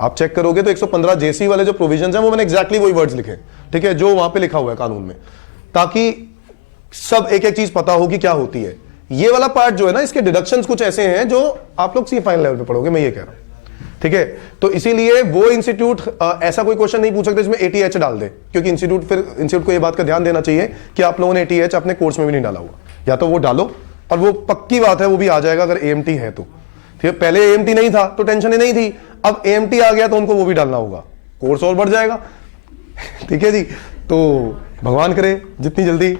आप चेक करोगे तो 115 JC वाले जो प्रोविजन है वो मैंने एग्जैक्टली वही वर्ड्स लिखे, ठीक है, जो वहां पे लिखा हुआ है कानून में, ताकि सब एक एक चीज पता हो कि क्या होती है। ये वाला पार्ट जो है ना, इसके डिडक्शंस कुछ ऐसे हैं जो आप लोग सी फाइनल लेवल पे पढ़ोगे, मैं ये कह रहा हूं, ठीक है। तो इसीलिए वो इंस्टीट्यूट ऐसा कोई क्वेश्चन नहीं पूछ सकते इसमें 80H डाल दे, क्योंकि इंस्टीट्यूट को ये बात का ध्यान देना चाहिए कि आप लोगों ने 80H अपने कोर्स में भी नहीं डाला हुआ, या तो वो डालो, और वो पक्की बात है वो भी आ जाएगा अगर AMT है तो, ठीक है। पहले AMT नहीं था तो टेंशन ही नहीं थी, अब AMT आ गया तो उनको वो भी डालना होगा, कोर्स और बढ़ जाएगा, ठीक है जी। तो भगवान करे जितनी जल्दी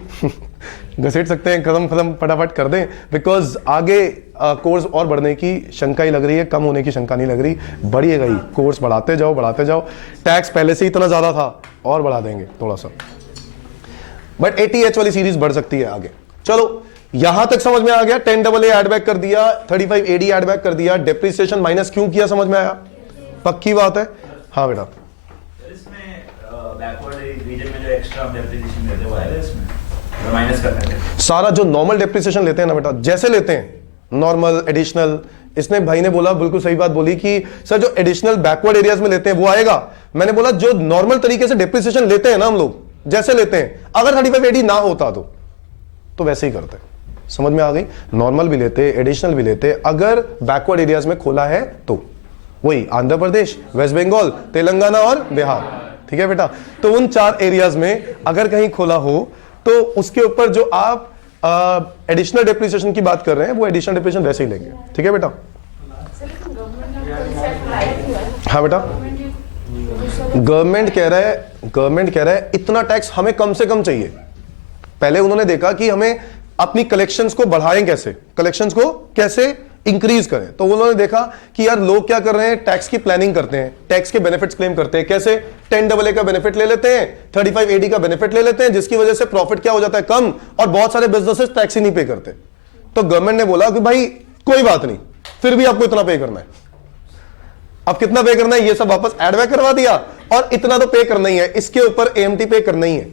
घसीट सकते हैं कदम कदम फटाफट कर दें, बिकॉज आगे कोर्स और बढ़ने की शंका ही लग रही है, कम होने की शंका नहीं लग रही, बढ़िएगा ही, कोर्स बढ़ाते जाओ। टैक्स पहले से ही इतना ज्यादा था और बढ़ा देंगे थोड़ा सा, बट 80H वाली सीरीज बढ़ सकती है आगे। चलो यहां तक समझ में आ गया? 10AA एड बैक कर दिया, 35AD एड बैक कर दिया, डेप्रिसिएशन माइनस क्यों किया, समझ में आया? पक्की बात है? हाँ बेटा, इसमें बैकवर्ड रीजन में जो एक्स्ट्रा डेप्रिसिएशन देते हैं वो आएगा इसमें माइनस करने के। सारा जो नॉर्मल डेप्रिसिएशन लेते हैं ना बेटा, जैसे लेते हैं नॉर्मल एडिशनल, इसने भाई ने बोला बिल्कुल सही बात बोली कि सर जो एडिशनल बैकवर्ड एरियाज में लेते हैं वो आएगा। मैंने बोला जो नॉर्मल तरीके से डेप्रिसिएशन लेते हैं ना हम लोग, जैसे लेते हैं, अगर 35AD ना होता तो वैसे ही करते। समझ में आ गई? नॉर्मल भी लेते, एडिशनल भी लेते, अगर बैकवर्ड एरियाज में खोला है तो। वही आंध्र प्रदेश, वेस्ट बंगाल, तेलंगाना और बिहार, ठीक है बेटा? तो उन 4 एरियाज में अगर कहीं खोला हो तो उसके ऊपर जो आप एडिशनल डेप्रिसिएशन की बात कर रहे हैं वो एडिशनल डेप्रिसिएशन वैसे ही लेंगे, ठीक है बेटा? हाँ बेटा, गवर्नमेंट कह रहा है इतना टैक्स हमें कम से कम चाहिए। पहले उन्होंने देखा कि हमें अपनी कलेक्शंस को बढ़ाएं कैसे, कलेक्शंस को कैसे इंक्रीज करें। तो उन्होंने देखा कि यार लोग क्या कर रहे हैं, टैक्स की प्लानिंग करते हैं, टैक्स के बेनिफिट्स क्लेम करते हैं। कैसे? 10AA का बेनिफिट ले लेते हैं, 35AD का बेनिफिट ले लेते हैं, जिसकी वजह से प्रॉफिट क्या हो जाता है, कम, और बहुत सारे बिजनेसेस टैक्स ही नहीं पे करते। तो गवर्नमेंट ने बोला कि भाई कोई बात नहीं, फिर भी आपको इतना पे करना है। अब कितना पे करना है ये सब वापस एड बैक करवा दिया, और इतना तो पे करना ही है, इसके ऊपर AMT पे करना ही है।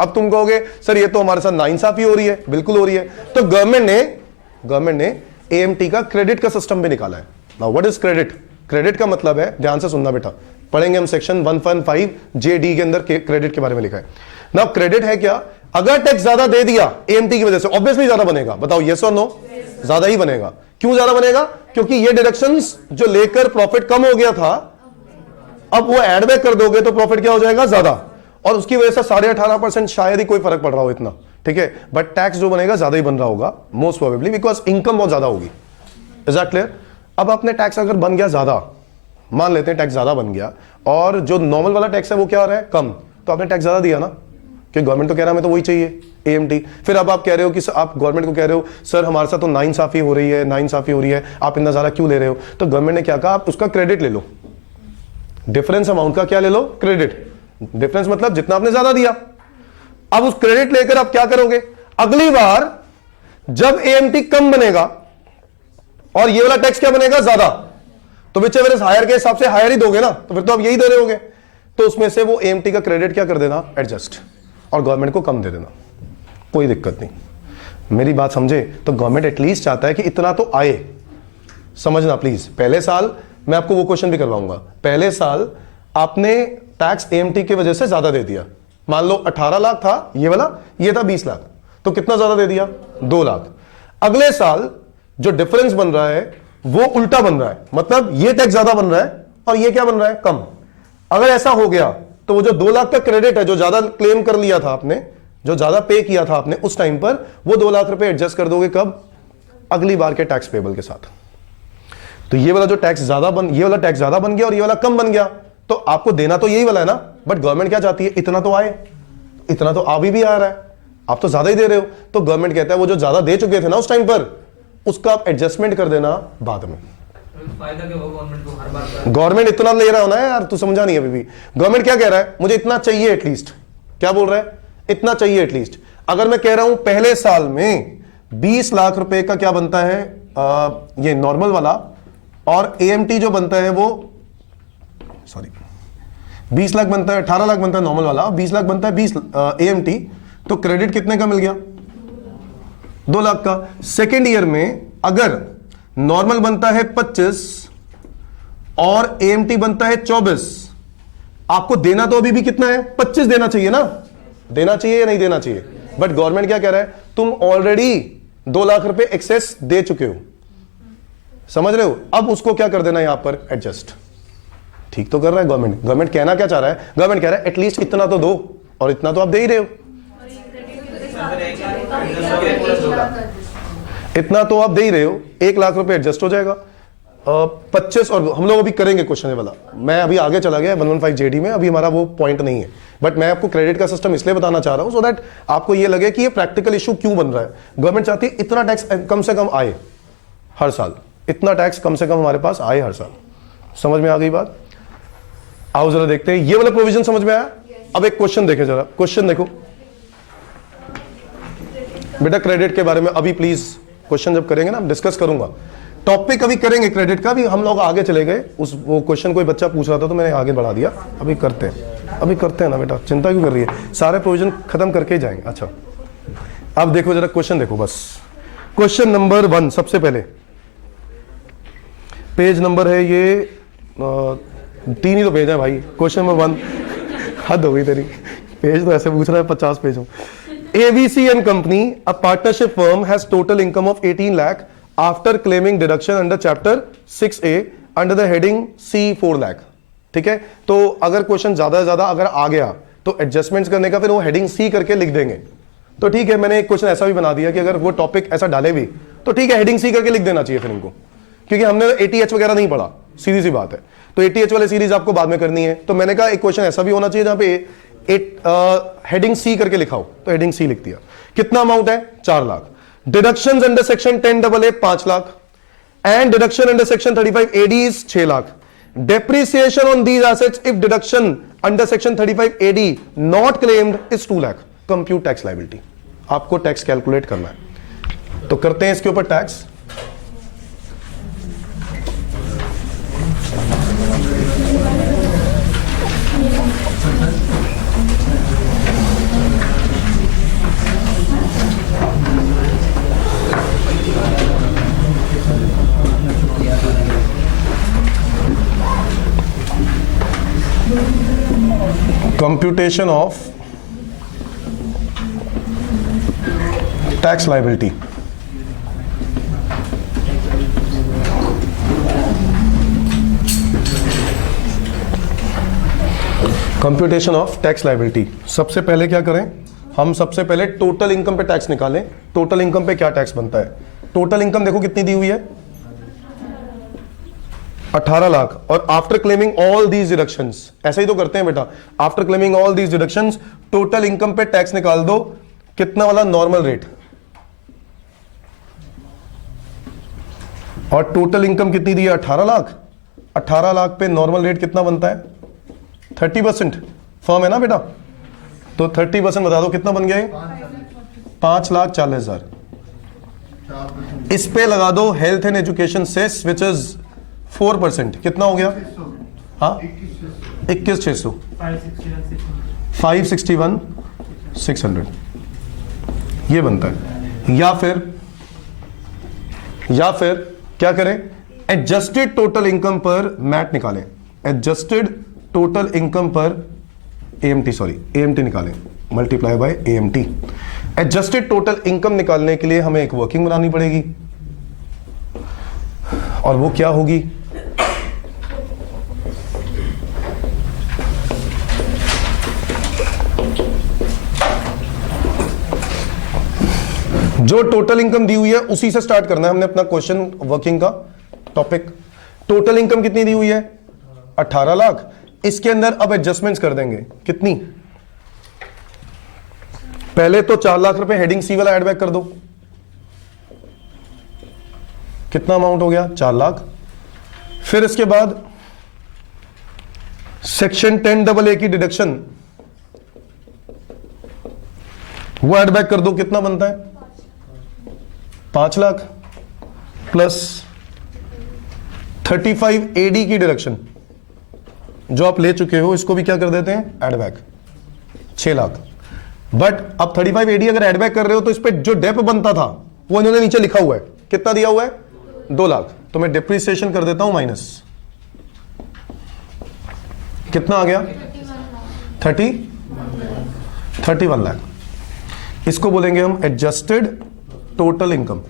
अब तुम कहोगे सर ये तो हमारे साथ नाइंसाफी हो रही है। बिल्कुल हो रही है। तो गवर्नमेंट ने AMT का क्रेडिट का सिस्टम भी निकाला है। Now what is credit? Credit का मतलब है, ध्यान से सुनना बेटा, पढ़ेंगे हम सेक्शन 115JD के अंदर क्रेडिट के बारे में लिखा है। नाउ क्रेडिट है क्या? अगर टैक्स ज्यादा दे दिया AMT की वजह से, ऑब्वियसली ज्यादा बनेगा। बताओ यस और नो? ज्यादा ही बनेगा। क्यों ज्यादा बनेगा? क्योंकि ये डिडक्शंस जो लेकर प्रॉफिट कम हो गया था, अब वो एड बैक कर दोगे तो प्रॉफिट क्या हो जाएगा, ज्यादा, और उसकी वजह से 18.5% शायद ही कोई फर्क पड़ रहा हो इतना, ठीक है? बट टैक्स जो बनेगा ज्यादा ही बन रहा होगा मोस्ट प्रोबेबली, बिकॉज इनकम बहुत ज्यादा होगी। Is that clear? अब आपने टैक्स अगर बन गया ज्यादा, मान लेते हैं टैक्स ज्यादा बन गया, और जो नॉर्मल वाला टैक्स है वो क्या आ रहा है, कम, तो आपने टैक्स ज्यादा दिया ना, क्योंकि गवर्नमेंट तो कह रहा है हमें तो वही चाहिए AMT। फिर अब आप कह रहे हो कि आप गवर्नमेंट को कह रहे हो सर हमारे साथ तो नाइंसाफी हो रही है, आप इतना ज्यादा क्यों ले रहे हो? तो गवर्नमेंट ने क्या कहा, आप उसका क्रेडिट ले लो, डिफरेंस अमाउंट का क्या ले लो, क्रेडिट। डिफरेंस मतलब जितना आपने ज्यादा दिया। अब उस क्रेडिट लेकर आप क्या करोगे, अगली बार जब AMT कम बनेगा और ये वाला टैक्स क्या बनेगा, ज्यादा, तो विच एवर इज हायर के हिसाब से हायर ही दोगे ना, तो फिर तो आप यही दे रहे होगे। तो उसमें से वो AMT का क्रेडिट क्या कर देना, एडजस्ट, और गवर्नमेंट को कम दे देना, कोई दिक्कत नहीं। मेरी बात समझे? तो गवर्नमेंट एटलीस्ट चाहता है कि इतना तो आए। समझना प्लीज। पहले साल मैं आपको वो क्वेश्चन भी करवाऊंगा, पहले साल आपने टैक्स AMT की वजह से ज्यादा दे दिया, मान लो 18 लाख था ये वाला, ये था 20 लाख, तो कितना ज्यादा दे दिया, 2 लाख। अगले साल जो डिफरेंस बन रहा है वो उल्टा बन रहा है, मतलब ये टैक्स ज्यादा बन रहा है और ये क्या बन रहा है, कम। अगर ऐसा हो गया तो वो जो 2 लाख का क्रेडिट है, जो ज्यादा क्लेम कर लिया था आपने, जो ज्यादा पे किया था आपने उस टाइम पर, वो 2 लाख रुपए एडजस्ट कर दोगे कब, अगली बार के टैक्स पेबल के साथ। तो ये वाला जो टैक्स ज्यादा ये वाला टैक्स ज्यादा बन गया और ये वाला कम बन गया, तो आपको देना तो यही वाला है ना, बट गवर्नमेंट क्या चाहती है, इतना तो आए, इतना तो आ भी आ रहा है, आप तो ज्यादा ही दे रहे हो। तो गवर्नमेंट कहता है वो जो ज्यादा दे चुके थे ना उस टाइम पर, उसका आप एडजस्टमेंट कर देना बाद में। फायदा क्या होगा गवर्नमेंट को हर बार? गवर्नमेंट इतना ले रहा हो ना यार, तू समझा नहीं अभी भी। गवर्नमेंट क्या कह रहा है, मुझे इतना चाहिए एटलीस्ट, क्या बोल रहा है, इतना चाहिए एटलीस्ट। अगर मैं कह रहा हूं पहले साल में 20 लाख रुपए का क्या बनता है, ये नॉर्मल वाला, और AMT जो बनता है वो 20 लाख बनता है, 18 लाख बनता है नॉर्मल वाला, 20 लाख बनता है 20 AMT, तो क्रेडिट कितने का मिल गया, 2 लाख का। सेकेंड ईयर में अगर नॉर्मल बनता है 25 और AMT बनता है 24, आपको देना तो अभी भी कितना है, 25 देना चाहिए ना, देना चाहिए या नहीं देना चाहिए? बट गवर्नमेंट क्या कह रहा है, तुम ऑलरेडी 2 लाख रुपए एक्सेस दे चुके हो, समझ रहे हो, अब उसको क्या कर देना यहां पर, एडजस्ट। ठीक तो कर रहा है गवर्नमेंट। गवर्नमेंट कहना क्या चाह रहा है, गवर्नमेंट कह रहा है एटलीस्ट इतना तो दो, और इतना तो आप दे ही रहे हो, इतना तो आप दे ही रहे हो, 1 लाख रुपए एडजस्ट हो जाएगा। 25 और हम लोग अभी करेंगे क्वेश्चन वाला, मैं अभी आगे चला गया 115JD में, अभी हमारा वो पॉइंट नहीं है, बट मैं आपको क्रेडिट का सिस्टम इसलिए बताना चाह रहा हूं सो दैट आपको ये लगे कि ये प्रैक्टिकल इशू क्यों बन रहा है। गवर्नमेंट चाहती है इतना टैक्स कम से कम आए हर साल, इतना टैक्स कम से कम हमारे पास आए हर साल। समझ में आ गई बात? आओ जरा देखते हैं, ये वाला प्रोविजन समझ में आया? अब एक क्वेश्चन देखे जरा, क्वेश्चन देखो, बेटा क्रेडिट के बारे में अभी प्लीज क्वेश्चन जब करेंगे ना डिस्कस करूंगा, टॉपिक अभी करेंगे क्रेडिट का भी, हम लोग आगे चले गए। उस वो क्वेश्चन कोई बच्चा पूछ रहा था तो मैंने आगे बढ़ा दिया, अभी करते हैं ना बेटा, चिंता क्यों कर रही है, सारे प्रोविजन खत्म करके ही जाएंगे। अच्छा अब देखो जरा क्वेश्चन देखो बस, क्वेश्चन नंबर 1 सबसे पहले, पेज नंबर है ये 3 ही तो पेज है भाई, क्वेश्चन नंबर 1, हद हो गई तेरी, पेज तो ऐसे पूछ रहा है 50 पेज हो। ABC and Company, a partnership firm, has total income of 18 lakh after claiming deduction under chapter 6A under the heading C 4 lakh। ठीक है, तो अगर क्वेश्चन ज्यादा से ज्यादा अगर आ गया तो एडजस्टमेंट्स करने का फिर वो हेडिंग C करके लिख देंगे। तो ठीक है, मैंने एक क्वेश्चन ऐसा भी बना दिया कि अगर वो टॉपिक ऐसा डाले भी तो ठीक है, हेडिंग C करके लिख देना चाहिए फिर इनको, क्योंकि हमने ATH वगैरह नहीं पढ़ा, सीधी सी बात है। तो ATH वाले सीरीज आपको बाद में करनी है, तो मैंने कहा एक क्वेश्चन ऐसा भी होना चाहिए जहां पे हेडिंग C करके लिखा हो, तो हेडिंग C लिख दिया। कितना अमाउंट है? 4 lakh. Deductions under section 10AA 5 lakh and deduction under section 35AD is 6 lakh. Depreciation on these assets if deduction under section 35AD not claimed is 2 lakh. Compute tax liability, आपको टैक्स कैलकुलेट करना है, तो करते हैं इसके ऊपर tax. Computation of tax liability. Computation of tax liability. सबसे पहले क्या करें हम, सबसे पहले टोटल इनकम पे टैक्स निकालें। टोटल इनकम पे क्या टैक्स बनता है? टोटल इनकम देखो कितनी दी हुई है, 18 लाख, और after claiming all these deductions, ऐसे ही तो करते हैं बेटा, after claiming all these deductions total income पे टैक्स निकाल दो। कितना वाला? Normal rate. और टोटल इनकम कितनी दी है? 18 लाख। 18 लाख पे नॉर्मल रेट कितना बनता है? 30%। फर्म है ना बेटा, तो 30% बता दो कितना बन गया? 5,40,000। इस पे लगा दो health and education cess which is 4%। कितना हो गया? हाँ 21,600, 561,600 ये बनता है। या फिर क्या करें? एडजस्टेड टोटल इनकम पर मैट निकालें। एडजस्टेड टोटल इनकम पर AMT निकालें, multiply by AMT। Adjusted total income निकालने के लिए हमें एक वर्किंग बनानी पड़ेगी, और वो क्या होगी? जो टोटल इनकम दी हुई है उसी से स्टार्ट करना है हमने अपना क्वेश्चन वर्किंग का टॉपिक। टोटल इनकम कितनी दी हुई है? 18 लाख। इसके अंदर अब एडजस्टमेंट्स कर देंगे। कितनी? पहले तो 4 लाख रुपए हेडिंग C वाला एड बैक कर दो। कितना अमाउंट हो गया? 4 लाख। फिर इसके बाद सेक्शन 10AA की डिडक्शन वो एड बैक कर दो। कितना बनता है? 5 लाख प्लस 35AD की डिडक्शन जो आप ले चुके हो, इसको भी क्या कर देते हैं? Add back, 6 lakh. बट अब 35AD अगर एड बैक कर रहे हो तो इस पे जो डेप बनता था वो इन्होंने नीचे लिखा हुआ है। कितना दिया हुआ है? 2 लाख। तो मैं डिप्रिसिएशन कर देता हूं माइनस। कितना आ गया? 31 लाख। इसको बोलेंगे हम एडजस्टेड टोटल इनकम।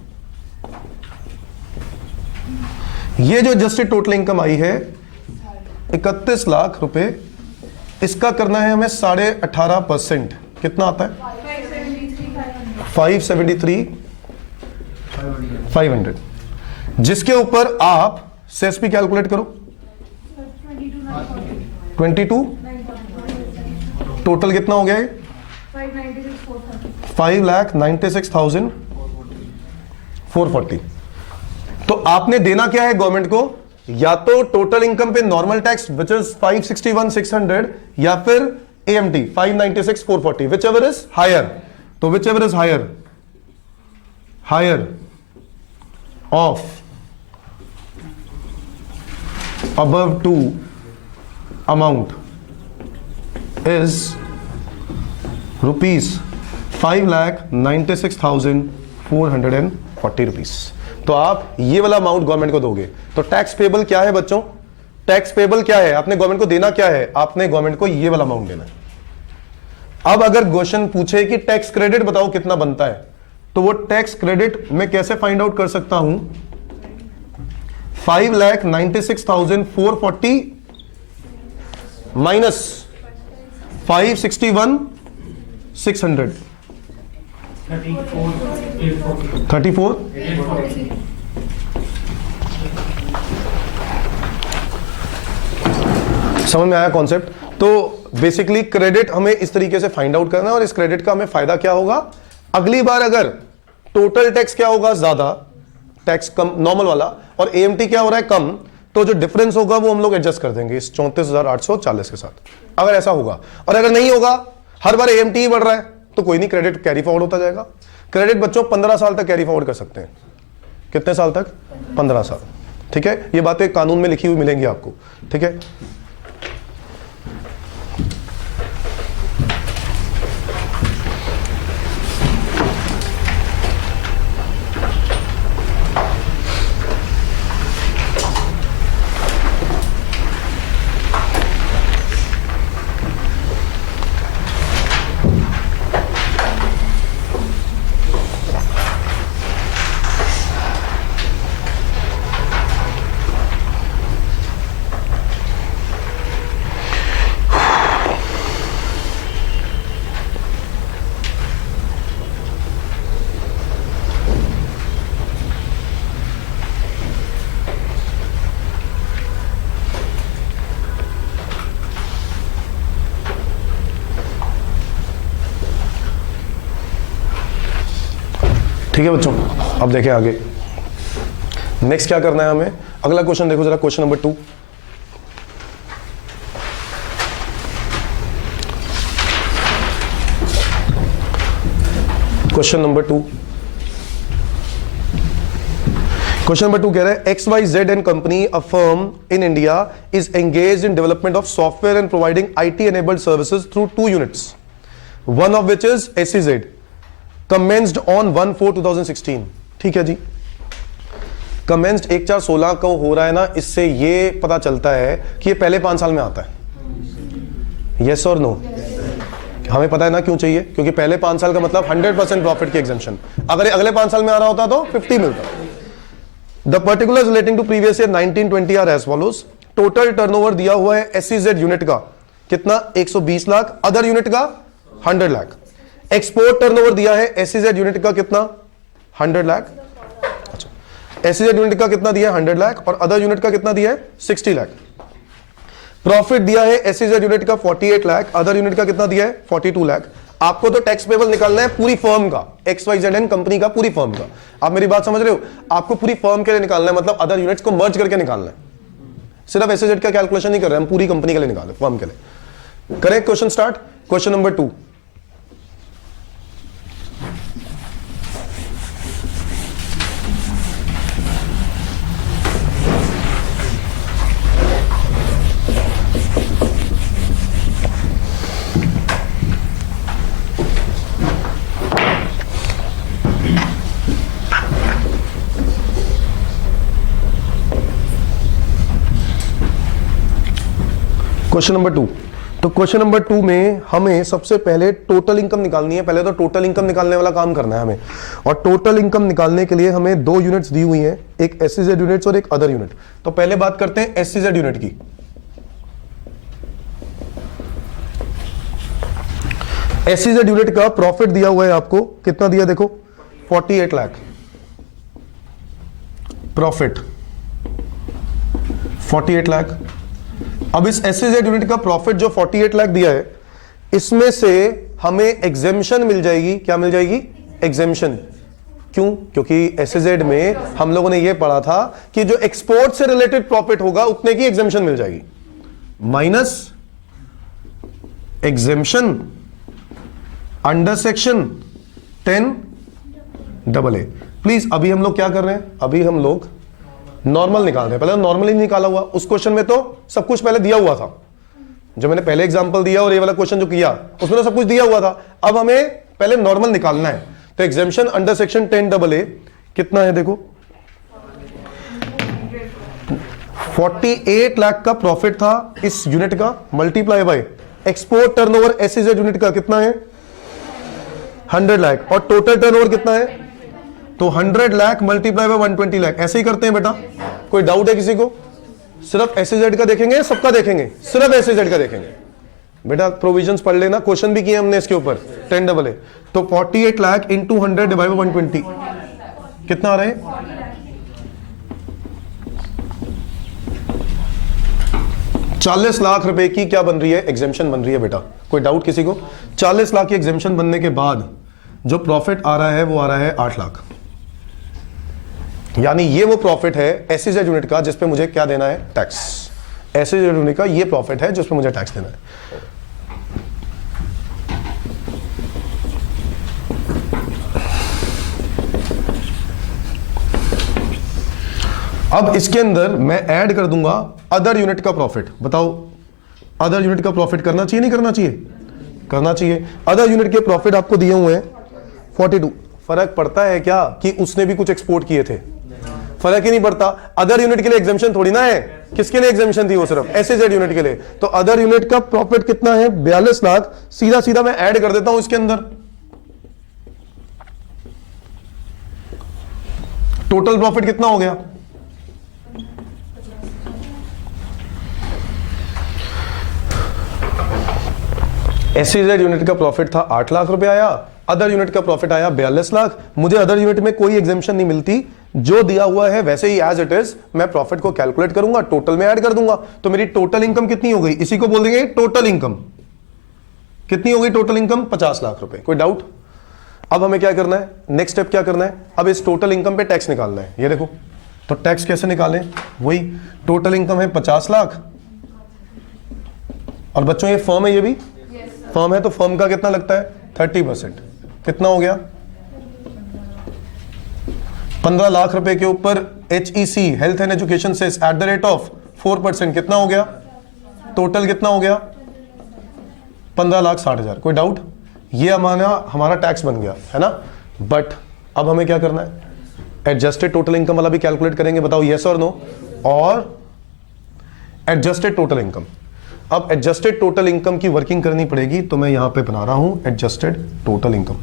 ये जो एडजस्टेड टोटल इनकम आई है 31 लाख रुपए, इसका करना है हमें 18.5%। कितना आता है? 573,500, जिसके ऊपर आप सेस भी कैलकुलेट करो। 22 टोटल कितना हो गया है? 5,96,440। तो आपने देना क्या है गवर्नमेंट को? या तो टोटल इनकम पे नॉर्मल टैक्स विच इज 561,600, या फिर AMT 596,440, whichever is higher. तो whichever is higher higher of above two amount is rupees 5,96,440 rupees. तो आप ये वाला अमाउंट गवर्नमेंट को दोगे। तो टैक्स पेबल क्या है बच्चों? टैक्स पेबल क्या है? आपने गवर्नमेंट को देना क्या है? आपने गवर्नमेंट को ये वाला अमाउंट देना है। अब अगर क्वेश्चन पूछे कि टैक्स क्रेडिट बताओ कितना बनता है, तो वो टैक्स क्रेडिट मैं कैसे फाइंड आउट कर सकता हूं? 5,96,440 माइनस 561,600 34 समझ में आया कॉन्सेप्ट? तो बेसिकली क्रेडिट हमें इस तरीके से फाइंड आउट करना है और इस क्रेडिट का हमें फायदा क्या होगा? अगली बार अगर टोटल टैक्स क्या होगा? ज्यादा टैक्स कम नॉर्मल वाला, और एएमटी क्या हो रहा है? कम, तो जो डिफरेंस होगा वो हम लोग एडजस्ट कर देंगे इस 34,840 के साथ, अगर ऐसा होगा। और अगर नहीं होगा, हर बार एएमटी ही बढ़ रहा है, तो कोई नहीं, क्रेडिट कैरी फॉरवर्ड होता जाएगा। क्रेडिट बच्चों 15 साल तक कैरी फॉरवर्ड कर सकते हैं। कितने साल तक? 15 साल। ठीक है, ये बातें कानून में लिखी हुई मिलेंगी आपको। ठीक है, ठीक है बच्चों, अब देखें आगे नेक्स्ट क्या करना है हमें। अगला क्वेश्चन देखो जरा, क्वेश्चन नंबर 2। क्वेश्चन नंबर 2 कह रहा है XYZ and company, a firm in India, is engaged in development of software and providing IT enabled services through 2 units, one of which is SEZ, commenced on 1/4/2016। ठीक है जी, commenced 1/4/16 को हो रहा है ना, इससे ये पता चलता है कि ये पहले 5 साल में आता है। यस और नो? हमें पता है ना क्यों चाहिए? क्योंकि पहले 5 साल का मतलब 100% प्रॉफिट की एग्जेम्पशन। अगर अगले 5 साल में आ रहा होता तो 50 मिलता। The particulars relating to previous year 1920 are as follows. Total turnover दिया हुआ है SEZ यूनिट का कितना? 120 लाख। अदर यूनिट का 100 लाख। एक्सपोर्ट टर्नओवर दिया है SEZ यूनिट का कितना? 100 लाख। अच्छा, SEZ यूनिट का कितना दिया है? 100 लाख। और अदर यूनिट का कितना दिया है? 60 लाख। प्रॉफिट दिया है SEZ यूनिट का 48 लाख। अदर यूनिट का कितना दिया है? 42 लाख। आपको तो टैक्स पेबल निकालना है पूरी फर्म का, XYZ कंपनी का, पूरी फर्म का। आप मेरी बात समझ रहे हो? आपको पूरी फर्म के लिए निकालना है, मतलब अदर यूनिट्स को मर्ज करके निकालना है। सिर्फ SEZ का कैलकुलेशन नहीं कर रहे हम, पूरी कंपनी के लिए निकाल रहे, फर्म के लिए। Correct. Question start. Question number 2। Question number 2। तो क्वेश्चन नंबर 2 में हमें सबसे पहले टोटल इनकम निकालनी है। पहले तो टोटल इनकम निकालने वाला काम करना है हमें। और टोटल इनकम निकालने के लिए हमें 2 यूनिट्स दी हुई हैं, एक SEZ यूनिट्स और एक अदर यूनिट। तो पहले बात करते हैं SEZ यूनिट की। SEZ यूनिट का प्रॉफिट दिया हुआ है आपको, कितना दिया देखो? 48 लाख प्रॉफिट, 48 लाख। अब इस SEZ यूनिट का प्रॉफिट जो 48 लाख दिया है, इसमें से हमें एग्जेम्पशन मिल जाएगी। क्या मिल जाएगी? एग्जेम्पशन। क्यों? क्योंकि SEZ में हम लोगों ने यह पढ़ा था कि जो एक्सपोर्ट से रिलेटेड प्रॉफिट होगा उतने की एग्जेम्पशन मिल जाएगी, minus exemption under section 10AA please अभी हम लोग क्या कर रहे हैं, अभी हम लोग नॉर्मल निकाल रहे हैं। पहले नॉर्मल ही निकाला हुआ, उस क्वेश्चन में तो सब कुछ पहले दिया हुआ था, जो मैंने पहले एग्जांपल दिया और ये वाला क्वेश्चन जो किया उसमें तो सब कुछ दिया हुआ था। अब हमें पहले नॉर्मल निकालना है। तो एग्जेम्पशन अंडर सेक्शन 10AA कितना है देखो, 48 लाख का प्रॉफिट था इस यूनिट का, multiply by export turnover SEZ unit का कितना है 100 लाख, और टोटल टर्नओवर कितना है, तो 100 लाख मल्टीप्लाई बाय 120 लाख। ऐसे ही करते हैं बेटा, कोई डाउट है किसी को? सिर्फ एसईजेड का देखेंगे, सबका देखेंगे, सिर्फ एसईजेड का देखेंगे बेटा। प्रोविजंस पढ़ लेना, क्वेश्चन भी किए हमने इसके ऊपर 10AA। तो 48 लाख इंटू 100 डिवाइड बाय 120 कितना आ रहा है, 40 लाख रुपए की क्या बन रही है, एग्जेम्पशन बन रही है बेटा। कोई डाउट किसी को? 40 लाख की एग्जेम्पशन बनने के बाद जो प्रॉफिट आ रहा है वो आ रहा है 8 लाख। यानी ये वो प्रॉफिट है एसईजेड यूनिट का जिस पे मुझे क्या देना है, टैक्स। एसईजेड यूनिट का ये प्रॉफिट है जिस पे मुझे टैक्स देना है। अब इसके अंदर मैं ऐड कर दूंगा अदर यूनिट का प्रॉफिट। बताओ अदर यूनिट का प्रॉफिट करना चाहिए नहीं करना चाहिए? करना चाहिए। अदर यूनिट के प्रॉफिट आपको दिए हुए हैं 42। फर्क पड़ता है क्या कि उसने भी कुछ एक्सपोर्ट किए थे? फर्क ही नहीं पड़ता। अदर यूनिट के लिए एग्जेम्पशन थोड़ी ना है, किसके लिए एग्जेम्पशन थी? वो सिर्फ एसईजेड यूनिट के लिए। तो अदर यूनिट का प्रॉफिट कितना है 42 लाख। सीधा सीधा मैं ऐड कर देता हूं इसके अंदर। टोटल प्रॉफिट कितना हो गया, एसईजेड यूनिट का प्रॉफिट था 8 लाख रुपए आया, अदर यूनिट का प्रॉफिट आया 42 लाख। मुझे अदर यूनिट में कोई एग्जेम्पशन नहीं मिलती, जो दिया हुआ है वैसे ही एज इट इज मैं प्रॉफिट को कैलकुलेट करूंगा, टोटल में ऐड कर दूंगा। तो मेरी टोटल इनकम कितनी हो गई, इसी को बोल देंगे टोटल इनकम। कितनी हो गई टोटल इनकम? 50 लाख रुपए। कोई डाउट? अब हमें क्या करना है, नेक्स्ट स्टेप क्या करना है, अब इस टोटल इनकम पे टैक्स निकालना है। ये देखो, तो टैक्स कैसे निकालें, वही टोटल इनकम है 50 लाख। और बच्चों ये फर्म है, ये भी फर्म है, तो फर्म का कितना लगता है 30%। कितना हो गया 15 लाख रुपए के ऊपर HEC हेल्थ एंड एजुकेशन से एट द रेट ऑफ 4%। कितना हो गया टोटल, कितना हो गया 15,60,000। कोई डाउट? ये हमारा टैक्स बन गया है ना। बट अब हमें क्या करना है, एडजस्टेड टोटल इनकम वाला भी कैलकुलेट करेंगे। बताओ यस और नो। और एडजस्टेड टोटल इनकम, अब एडजस्टेड टोटल इनकम की वर्किंग करनी पड़ेगी, तो मैं यहां पे बना रहा हूं एडजस्टेड टोटल इनकम।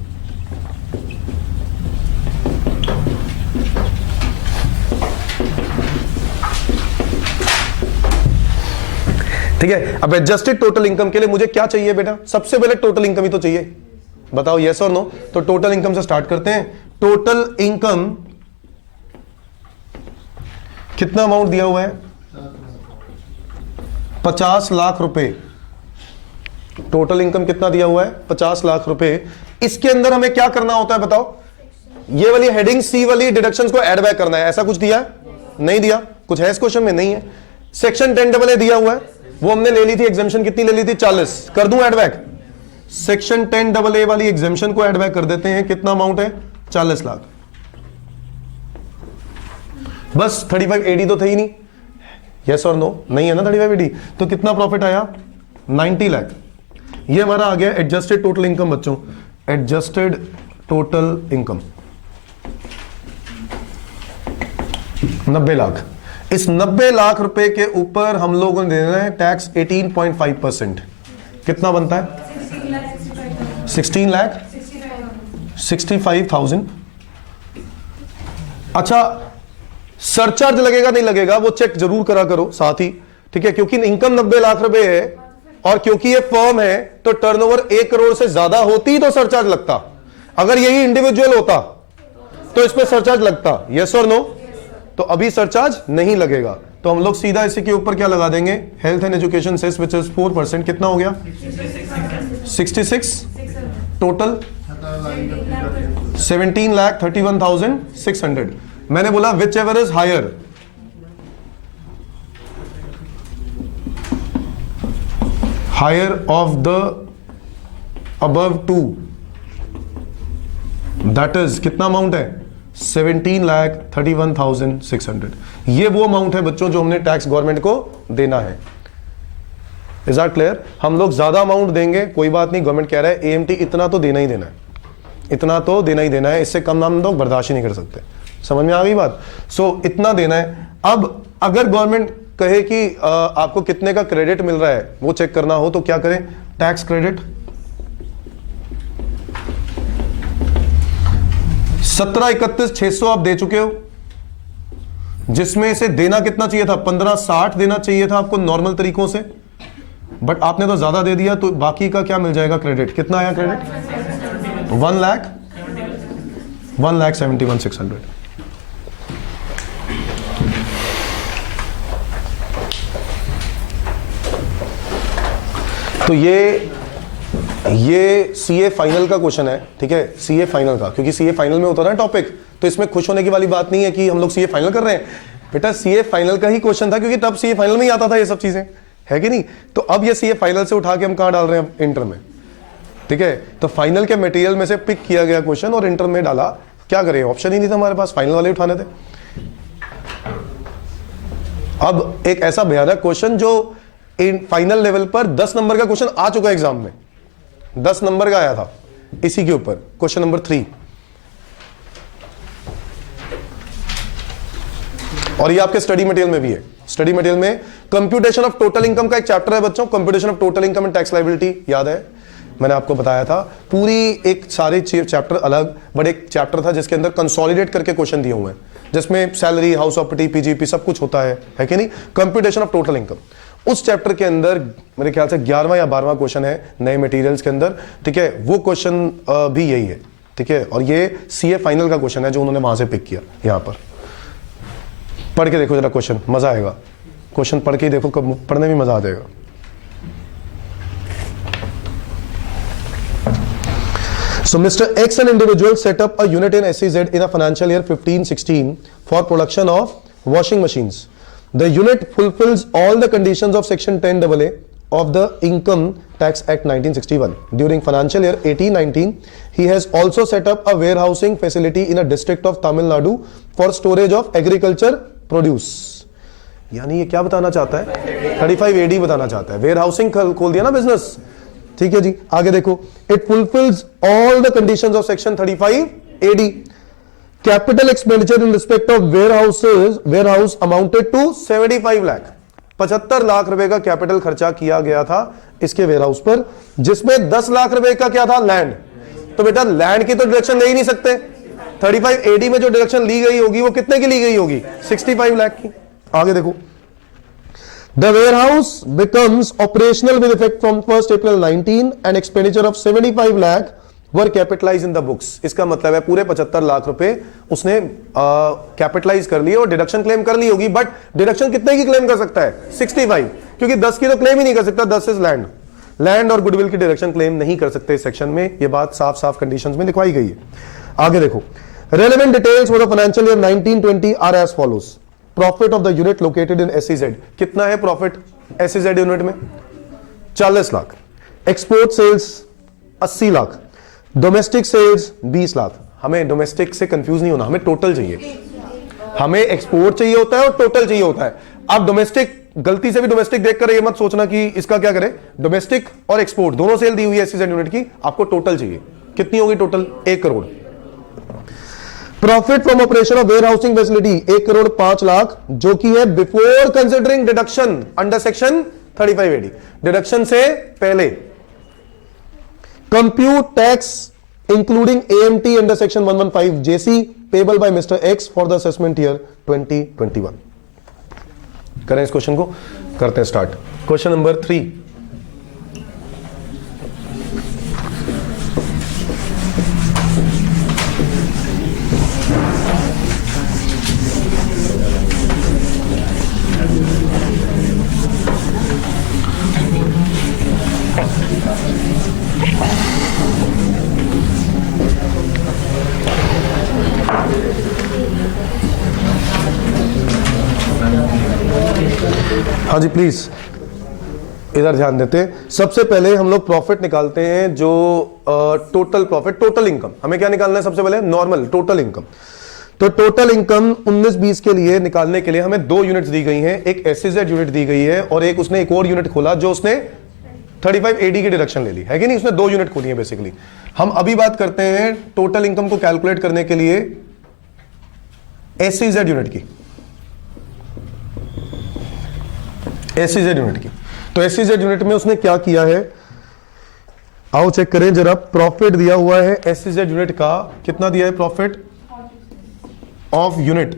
ठीक है। अब एडजस्टेड टोटल इनकम के लिए मुझे क्या चाहिए बेटा, सबसे पहले टोटल इनकम ही तो चाहिए। बताओ यस और नो। तो टोटल इनकम से स्टार्ट करते हैं। टोटल इनकम कितना अमाउंट दिया हुआ है 50 लाख रुपए। टोटल इनकम कितना दिया हुआ है 50 लाख रुपए। इसके अंदर हमें क्या करना होता है बताओ, ये वाली हेडिंग सी वाली डिडक्शंस को ऐड बैक करना है। ऐसा कुछ दिया है? नहीं दिया। कुछ है इस क्वेश्चन में? नहीं है। सेक्शन 10AA दिया हुआ है, वो हमने ले ली थी एग्जेम्पशन, कितनी ले ली थी 40। कर दूं ऐड बैक? सेक्शन 10AA वाली एग्जेम्पशन को ऐड बैक कर देते हैं। कितना अमाउंट है 40 लाख। बस 35 AD तो थे ही नहीं। यस और नो? नहीं है ना 35 AD। तो कितना प्रॉफिट आया 90 लाख। ये हमारा आ गया एडजस्टेड टोटल इनकम बच्चों। Adjusted total income 90 lakh. इस 90 लाख रुपए के ऊपर हम लोगों ने देना है टैक्स 18.5%। कितना बनता है 16 लाख 65,000। अच्छा, सरचार्ज लगेगा नहीं लगेगा वो चेक जरूर करा करो साथ ही, ठीक है। क्योंकि इनकम 90 लाख रुपए है और क्योंकि ये फर्म है तो टर्नओवर 1 करोड़ से ज्यादा होती तो सरचार्ज लगता। अगर यही इंडिविजुअल होता तो इस पे सरचार्ज लगता। यस और नो? तो अभी सरचार्ज नहीं लगेगा, तो हम लोग सीधा इसी के ऊपर क्या लगा देंगे, health and education cess which is 4%। कितना हो गया 66। टोटल 17,31,600। मैंने बोला whichever is higher, higher of the above two, that is कितना अमाउंट है 17,31,600। ये वो अमाउंट है बच्चों जो हमने टैक्स गवर्नमेंट को देना है। Is that clear? हम लोग ज्यादा अमाउंट देंगे कोई बात नहीं, गवर्नमेंट कह रहा है एएमटी इतना तो देना ही देना है, इतना तो देना ही देना है, इससे कम हम लोग बर्दाश्त ही नहीं कर सकते। समझ में आ गई बात? सो इतना देना है। अब अगर गवर्नमेंट कहे कि आपको कितने का क्रेडिट मिल रहा है वो चेक करना हो तो क्या करें? टैक्स क्रेडिट 17,31,600 आप दे चुके हो, जिसमें से देना कितना चाहिए था? 15,60 देना चाहिए था आपको नॉर्मल तरीकों से, बट आपने तो ज्यादा दे दिया, तो बाकी का क्या मिल जाएगा क्रेडिट? कितना आया क्रेडिट? 1,71,600। तो ये सीए फाइनल का क्वेश्चन है, ठीक है, सीए फाइनल का, क्योंकि सीए फाइनल में होता है ना टॉपिक, तो इसमें खुश होने की वाली बात नहीं है कि हम लोग सीए फाइनल कर रहे हैं। बेटा सीए फाइनल का ही क्वेश्चन था, क्योंकि तब सीए फाइनल में ही आता था ये सब चीजें, है कि नहीं? तो अब ये सीए फाइनल से उठा के हम कहां डाल रहे हैं? इंटर में, ठीक है। तो फाइनल के मटेरियल में से पिक किया गया क्वेश्चन और इंटर में डाला। क्या करें, ऑप्शन ही नहीं था हमारे पास, फाइनल वाले उठाने थे। अब एक ऐसा भयानक क्वेश्चन जो फाइनल लेवल पर 10 नंबर का क्वेश्चन आ चुका है एग्जाम में, 10 नंबर का आया था इसी के ऊपर, क्वेश्चन नंबर 3। और ये आपके स्टडी मटेरियल में भी है। स्टडी मटेरियल में कंप्यूटेशन ऑफ टोटल इनकम का एक चैप्टर है बच्चों, computation of total income and tax liability, याद है मैंने आपको बताया था। पूरी एक सारे चैप्टर अलग, बट एक चैप्टर था जिसके अंदर कंसोलिडेट करके क्वेश्चन दिए हुए हैं, जिसमें सैलरी, हाउस प्रॉपर्टी, पीजीपी सब कुछ होता है कि नहीं? कंप्यूटेशन ऑफ टोटल इनकम, उस चैप्टर के अंदर मेरे ख्याल से 11वां या 12वां क्वेश्चन है नए मटेरियल्स के अंदर, ठीक है। वो क्वेश्चन भी यही है, ठीक है। और ये सीए फाइनल का क्वेश्चन है जो उन्होंने वहां से पिक किया। यहां पर पढ़ के देखो जरा क्वेश्चन, मजा आएगा। क्वेश्चन पढ़ के देखो, पढ़ने में मजा आ जाएगा। So Mr. X, an individual, set up a unit in SEZ in a financial year 15-16 for production of washing machines. The unit fulfills all the conditions of Section 10AA of the Income Tax Act 1961. During financial year 18-19, he has also set up a warehousing facility in a district of Tamil Nadu for storage of agriculture produce. यानी ये क्या बताना चाहता है? 35 AD बताना चाहता है। Warehousing खोल दिया ना बिजनेस, ठीक है जी। आगे देखो, it fulfils all the conditions of section 35 AD. Capital expenditure in respect of warehouse amounted to 75 lakh, 75 lakh रुपए का कैपिटल खर्चा किया गया था इसके वेयरहाउस पर, जिसमें 10 लाख रुपए का क्या था? लैंड। तो बेटा लैंड की तो डिडक्शन ले ही नहीं सकते। 35 AD में जो डिडक्शन ली गई होगी वो कितने की ली गई होगी? 65 लाख की। आगे देखो, The warehouse becomes operational with effect from 1st April 19 and expenditure of 75 lakh were capitalized in the books. इसका मतलब है पूरे 75 लाख रुपए उसने कैपिटलाइज कर लिए और डिडक्शन क्लेम कर ली होगी, बट डिडक्शन कितने की क्लेम कर सकता है? 65, क्योंकि 10 की तो क्लेम ही नहीं कर सकता। 10 इज लैंड और गुडविल की डिडक्शन क्लेम नहीं कर सकते इस सेक्शन में। ये बात साफ साफ कंडीशंस में लिखवाई गई है। आगे देखो, relevant details for the financial year 19-20 are as follows. Profit of the unit located in SEZ, कितना है प्रॉफिट एसईजेड यूनिट में? 40 lakh. Export sales 80 lakh. Domestic sales 20 lakh. हमें डोमेस्टिक से कंफ्यूज नहीं होना, हमें टोटल चाहिए। हमें एक्सपोर्ट चाहिए होता है और टोटल चाहिए होता है। अब डोमेस्टिक, गलती से भी डोमेस्टिक देखकर ये मत सोचना कि इसका क्या करें। डोमेस्टिक और एक्सपोर्ट दोनों सेल दी हुई है एसईजेड यूनिट की, आपको टोटल चाहिए। कितनी होगी total? 1 crore. Profit from operation of warehousing facility 1 crore 5 lakh, जो कि है before considering deduction under section 35 AD, deduction से पहले। Compute tax including AMT under section 115 JC payable by Mr X for the assessment year 2021। करें इस क्वेश्चन को, करते हैं स्टार्ट। Question number 3। हाँ जी प्लीज इधर ध्यान देते हैं। सबसे पहले हम लोग प्रॉफिट निकालते हैं, जो टोटल प्रॉफिट, टोटल इनकम। हमें क्या निकालना है सबसे पहले? Normal total income. तो टोटल इनकम 19-20 के लिए निकालने के लिए हमें 2 यूनिट्स दी गई हैं, एक एसईजेड यूनिट दी गई है और एक उसने एक और यूनिट खोला जो उसने 35 एडी की डिडक्शन ले ली है कि नहीं, उसने 2 यूनिट खोली है बेसिकली। हम अभी बात करते हैं टोटल इनकम को कैलकुलेट करने के लिए एसईजेड यूनिट की, एसईजेड यूनिट की। तो एसईजेड यूनिट में उसने क्या किया है, आओ चेक करें जरा। प्रॉफिट दिया हुआ है एसईजेड यूनिट का, कितना दिया है प्रॉफिट ऑफ यूनिट,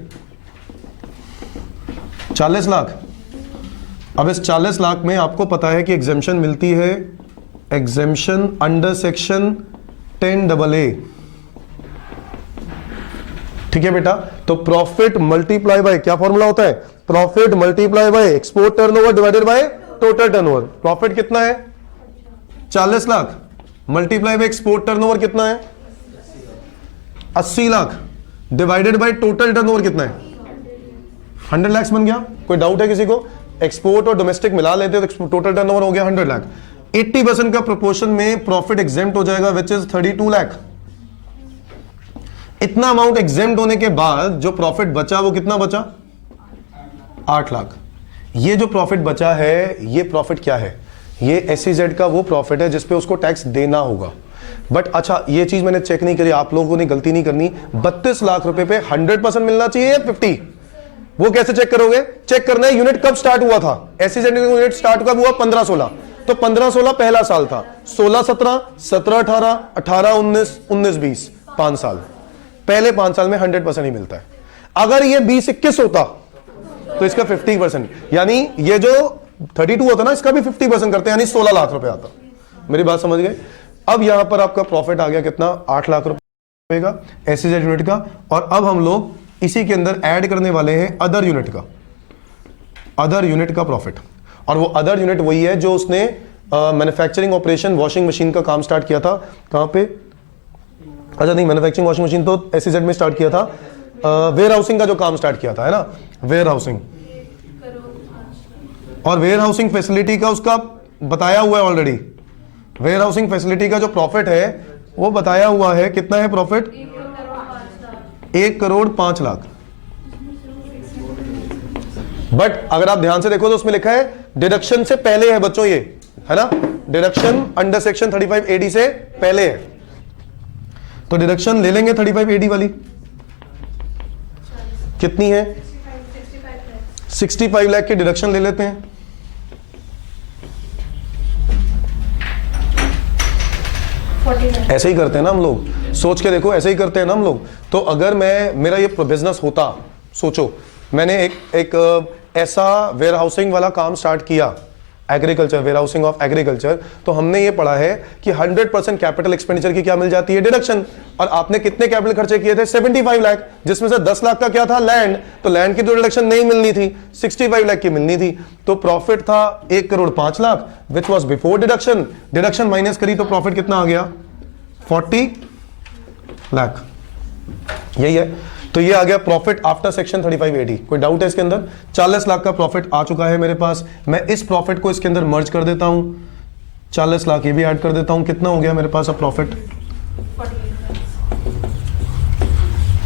40 लाख। अब इस 40 लाख में आपको पता है कि एग्जेम्पशन मिलती है, एग्जेम्पशन अंडर सेक्शन 10AA, ठीक है बेटा। तो प्रॉफिट मल्टीप्लाई बाय, क्या फॉर्मूला होता है, profit multiply by export turnover divided by total turnover. Profit कितना है 40 lakh, multiply by export turnover कितना है 80 lakh, divided by total turnover कितना है 100 लाख बन गया। कोई डाउट है किसी को? एक्सपोर्ट और डोमेस्टिक मिला लेते हो तो टोटल टर्नओवर हो गया 100 लाख। 80% का प्रोपोर्शन में प्रॉफिट एग्जेम्प्ट हो जाएगा विच इज 32 लाख। इतना अमाउंट एग्जेम्प्ट होने के बाद जो प्रॉफिट बचा वो कितना बचा 8 लाख। ये जो प्रॉफिट बचा है ये प्रॉफिट क्या है, ये एसईजेड का वो प्रॉफिट है जिसपे उसको टैक्स देना होगा। बट अच्छा ये चीज मैंने चेक नहीं करी, आप लोगों ने गलती नहीं करनी, 32 लाख रुपए पे 100% मिलना चाहिए या 50? वो कैसे चेक करोगे? चेक करना है यूनिट कब स्टार्ट हुआ था। एसईजेड यूनिट स्टार्ट कब हुआ 15-16, तो 15-16 पहला साल था, 16-17, 17-18, 18-19, 19-20, 5 साल। पहले 5 साल में 100% ही मिलता है। अगर ये 20-21 होता तो इसका 50%, यानी ये जो 32 होता ना इसका भी 50% करते हैं, यानी 16 लाख रुपए आता। मेरी बात समझ गए? अब यहां पर आपका प्रॉफिट आ गया कितना 8 लाख रुपए का एसईजेड यूनिट का। और अब हम लोग इसी के अंदर ऐड करने वाले हैं अदर यूनिट का, अदर यूनिट का प्रॉफिट। और वो अदर यूनिट वही है जो उसने मैन्युफैक्चरिंग ऑपरेशन वॉशिंग मशीन का काम स्टार्ट किया था। कहां पे? अच्छा नहीं, मैन्युफैक्चरिंग वॉशिंग मशीन तो एसईजेड में स्टार्ट किया था, वेयर हाउसिंग का जो काम स्टार्ट किया था है ना, वेयर हाउसिंग। और वेयर हाउसिंग फैसिलिटी का उसका बताया हुआ है ऑलरेडी। वेयर हाउसिंग फैसिलिटी का जो प्रॉफिट है वो बताया हुआ है, कितना है प्रॉफिट 1,05,00,000। बट अगर आप ध्यान से देखो तो उसमें लिखा है डिडक्शन से पहले है बच्चों, ये है ना, डिडक्शन अंडर सेक्शन 35 AD से पहले है। तो डिडक्शन ले लेंगे 35 AD वाली, कितनी है 65 लाख की डिडक्शन ले लेते हैं। ऐसे ही करते हैं ना हम लोग, सोच के देखो, ऐसे ही करते हैं ना हम लोग। तो अगर मेरा ये बिजनेस होता, सोचो मैंने एक ऐसा वेयर हाउसिंग वाला काम स्टार्ट किया, agriculture, warehousing of agriculture, तो हमने ये पढ़ा है कि 100% कैपिटल एक्सपेंडिचर की क्या मिल जाती है डिडक्शन। और आपने कितने कैपिटल खर्चे किए थे 75 लाख, जिसमें से 10 लाख का क्या था लैंड, तो लैंड की तो डिडक्शन नहीं मिलनी थी, 65 लाख की मिलनी थी। तो प्रॉफिट था 1,05,00,000 which was before deduction. Deduction minus करी तो प्रॉफिट कितना आ गया 40 लाख, यही है। तो ये आ गया प्रॉफिट आफ्टर सेक्शन 35 AD। कोई डाउट है इसके अंदर? 40 लाख का प्रॉफिट आ चुका है मेरे पास। मैं इस प्रॉफिट को इसके अंदर मर्ज कर देता हूं, 40 लाख ये भी ऐड कर देता हूं। कितना हो गया मेरे पास अब प्रॉफिट?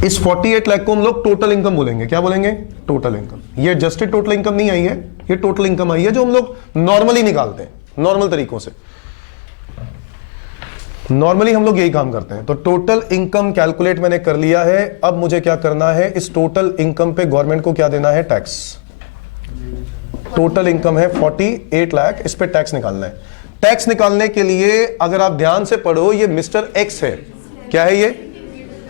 इस 48 लाख को हम लोग टोटल इनकम बोलेंगे। क्या बोलेंगे? Total income. ये एडजस्टेड टोटल इनकम नहीं आई है, ये टोटल इनकम आई है जो हम लोग नॉर्मली निकालते हैं, नॉर्मल तरीकों से। नॉर्मली हम लोग यही काम करते हैं। तो टोटल इनकम कैलकुलेट मैंने कर लिया है। अब मुझे क्या करना है, इस टोटल इनकम पे गवर्नमेंट को क्या देना है, टैक्स। टोटल इनकम है 48 लाख, इस पे टैक्स निकालना है। टैक्स निकालने के लिए अगर आप ध्यान से पढ़ो, ये मिस्टर एक्स है। क्या है ये?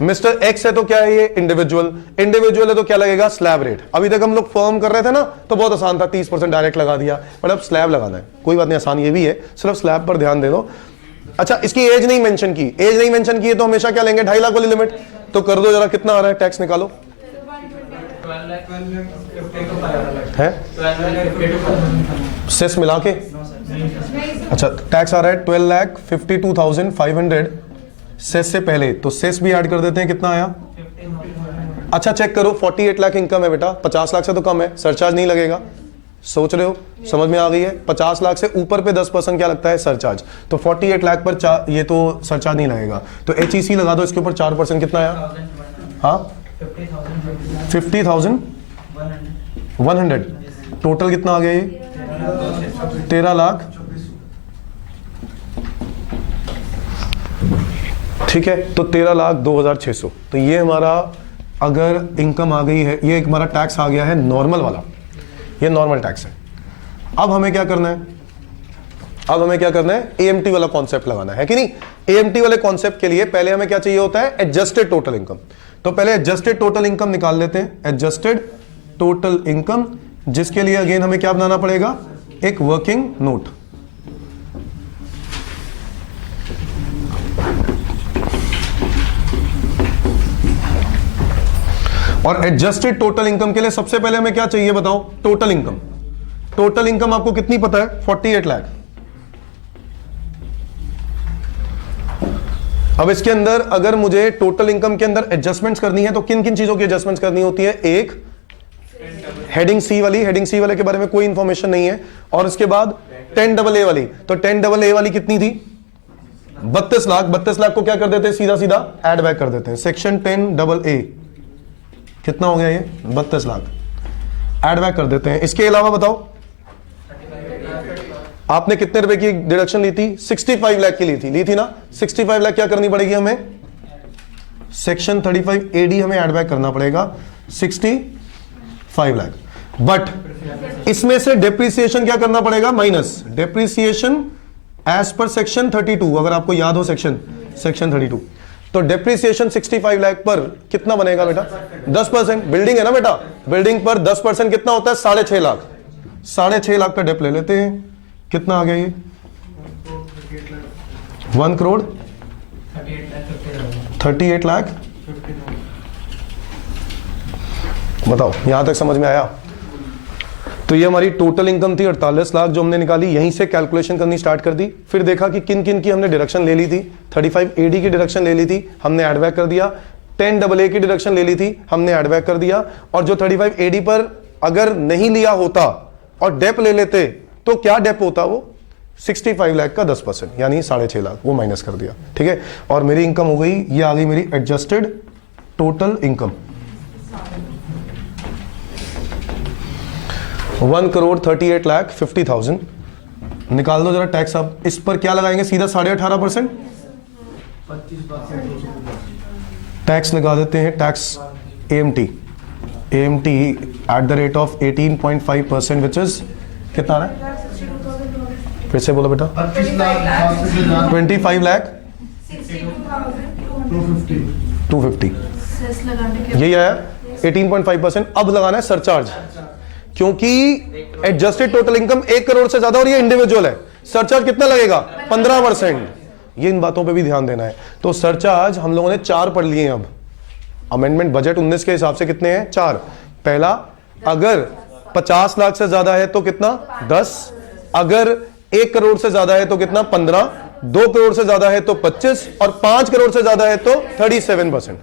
मिस्टर एक्स है तो क्या है ये? इंडिविजुअल। इंडिविजुअल है तो क्या लगेगा? Slab rate. अभी तक हम लोग फर्म कर रहे थे ना, तो बहुत आसान था, 30% डायरेक्ट लगा दिया, बट अब स्लैब लगाना है। कोई बात नहीं, आसान ये भी है, सिर्फ स्लैब पर ध्यान दे दो। अच्छा, इसकी एज नहीं मेंशन की, एज नहीं मेंशन की है तो हमेशा क्या लेंगे 2.5 लाख वाली लिमिट। तो कर दो जरा, कितना आ रहा है टैक्स निकालो है सेस मिला के। अच्छा, टैक्स आ रहा है 12,52,500 सेस से पहले, तो सेस भी ऐड कर देते हैं। कितना आया? अच्छा चेक करो, 48 लाख इनकम है बेटा, 50 लाख से तो कम है, सरचार्ज नहीं लगेगा। सोच रहे हो? समझ में आ गई है? 50 लाख से ऊपर पे 10% क्या लगता है? सरचार्ज। तो 48 लाख पर ये तो सरचार्ज नहीं लगेगा। तो HEC लगा दो इसके ऊपर 4%, कितना आया? हाँ 50,100 टोटल कितना आ गया ये? 13 लाख। ठीक है, तो 13,02,600। तो ये हमारा अगर इनकम आ गई है, ये हमारा टैक्स आ गया है नॉर्मल वाला, ये नॉर्मल टैक्स है। अब हमें क्या करना है? अब हमें क्या करना है? एएमटी वाला कॉन्सेप्ट लगाना है कि नहीं? एएमटी वाले कॉन्सेप्ट के लिए पहले हमें क्या चाहिए होता है? Adjusted total income. तो पहले एडजस्टेड टोटल इनकम निकाल लेते हैं। एडजस्टेड टोटल इनकम, जिसके लिए अगेन हमें क्या बनाना पड़ेगा? एक वर्किंग नोट। और एडजस्टेड टोटल इनकम के लिए सबसे पहले हमें क्या चाहिए बताओ? Total income. टोटल इनकम आपको कितनी पता है? 48 लाख। अब इसके अंदर अगर मुझे टोटल इनकम के अंदर एडजस्टमेंट्स करनी है तो किन किन चीजों की एडजस्टमेंट्स करनी होती है? एक हेडिंग सी वाली, हेडिंग सी वाले के बारे में कोई इंफॉर्मेशन नहीं है। और उसके बाद 10AA वाली, तो 10AA वाली कितनी थी? 32 लाख। 32 लाख को क्या कर देते हैं? सीधा सीधा एड बैक कर देते हैं। सेक्शन 10AA कितना हो गया? ये 32 लाख एड बैक कर देते हैं। इसके अलावा बताओ आपने कितने रुपए की डिडक्शन ली थी? 65 लाख की ली थी ना? 65 लाख क्या करनी पड़ेगी हमें? सेक्शन 35AD हमें एड बैक करना पड़ेगा 65 लाख। बट इसमें से डेप्रिसिएशन क्या करना पड़ेगा? Minus depreciation as per section 32। अगर आपको याद हो सेक्शन 32, तो डेप्रिसिएशन 65 लाख पर कितना बनेगा बेटा? 10%। बिल्डिंग है ना बेटा, बिल्डिंग पर 10% कितना होता है? 6.5 लाख। 6.5 लाख का डेप ले लेते हैं। कितना आ गया ये? 1 करोड़ 38 लाख। बताओ यहां तक समझ में आया? तो ये हमारी टोटल इनकम थी 48 लाख जो हमने निकाली। यहीं से कैलकुलेशन करनी स्टार्ट कर दी। फिर देखा कि किन किन की हमने डिडक्शन ले ली थी। 35AD की डिडक्शन ले ली थी, हमने एड बैक कर दिया। 10AA की डिडक्शन ले ली थी, हमने एड बैक कर दिया। और जो 35AD पर अगर नहीं लिया होता और डेप ले लेते तो क्या डेप होता? वो 65 लाख का 10% यानी 6.5 लाख, वो माइनस कर दिया। ठीक है, और मेरी इनकम हो गई, ये आ गई मेरी एडजस्टेड टोटल इनकम 1,38,50,000। निकाल दो जरा टैक्स। अब इस पर क्या लगाएंगे? सीधा 18.5% टैक्स लगा देते हैं। Tax AMT eight the rate of 18.5%, which is कितना आ रहा है? फिर से बोलो बेटा। 25 लाख 250 यही आया 18.5%। अब लगाना है सरचार्ज, क्योंकि एडजस्टेड टोटल इनकम 1 करोड़ से ज्यादा और ये इंडिविजुअल है। सरचार्ज कितना लगेगा? 15%। ये इन बातों पे भी ध्यान देना है। तो सरचार्ज हम लोगों ने 4 पढ़ लिए हैं। अब अमेंडमेंट बजट 19 के हिसाब से कितने हैं? 4। पहला, अगर 50 लाख से ज्यादा है तो कितना? 10। अगर 1 करोड़ से ज्यादा है तो कितना? 15। 2 करोड़ से ज्यादा है तो 25 और 5 करोड़ से ज्यादा है तो 37%।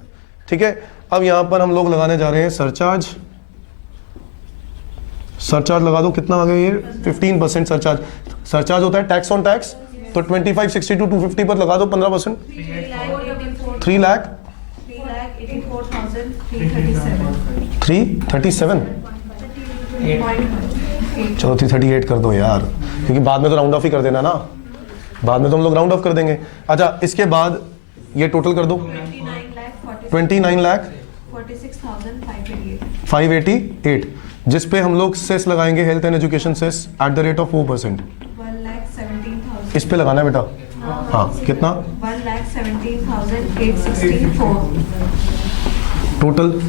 ठीक है, अब यहां पर हम लोग लगाने जा रहे हैं सरचार्ज। सरचार्ज लगा दो। कितना आ गया ये? 15% सरचार्ज। सरचार्ज होता है टैक्स ऑन टैक्स, तो 2562 250 पर लगा दो 15%। 3,37 चलो 338 कर दो यार, क्योंकि बाद में तो राउंड ऑफ ही कर देना ना, बाद में तो हम लोग राउंड ऑफ कर देंगे। अच्छा, इसके बाद ये टोटल कर दो 29,46,588, जिस पे हम लोग सेस लगाएंगे, health and education cess at the rate of 4%। 1,17,000 इस पे लगाना है बेटा। हाँ, कितना? 1,17,864 टोटल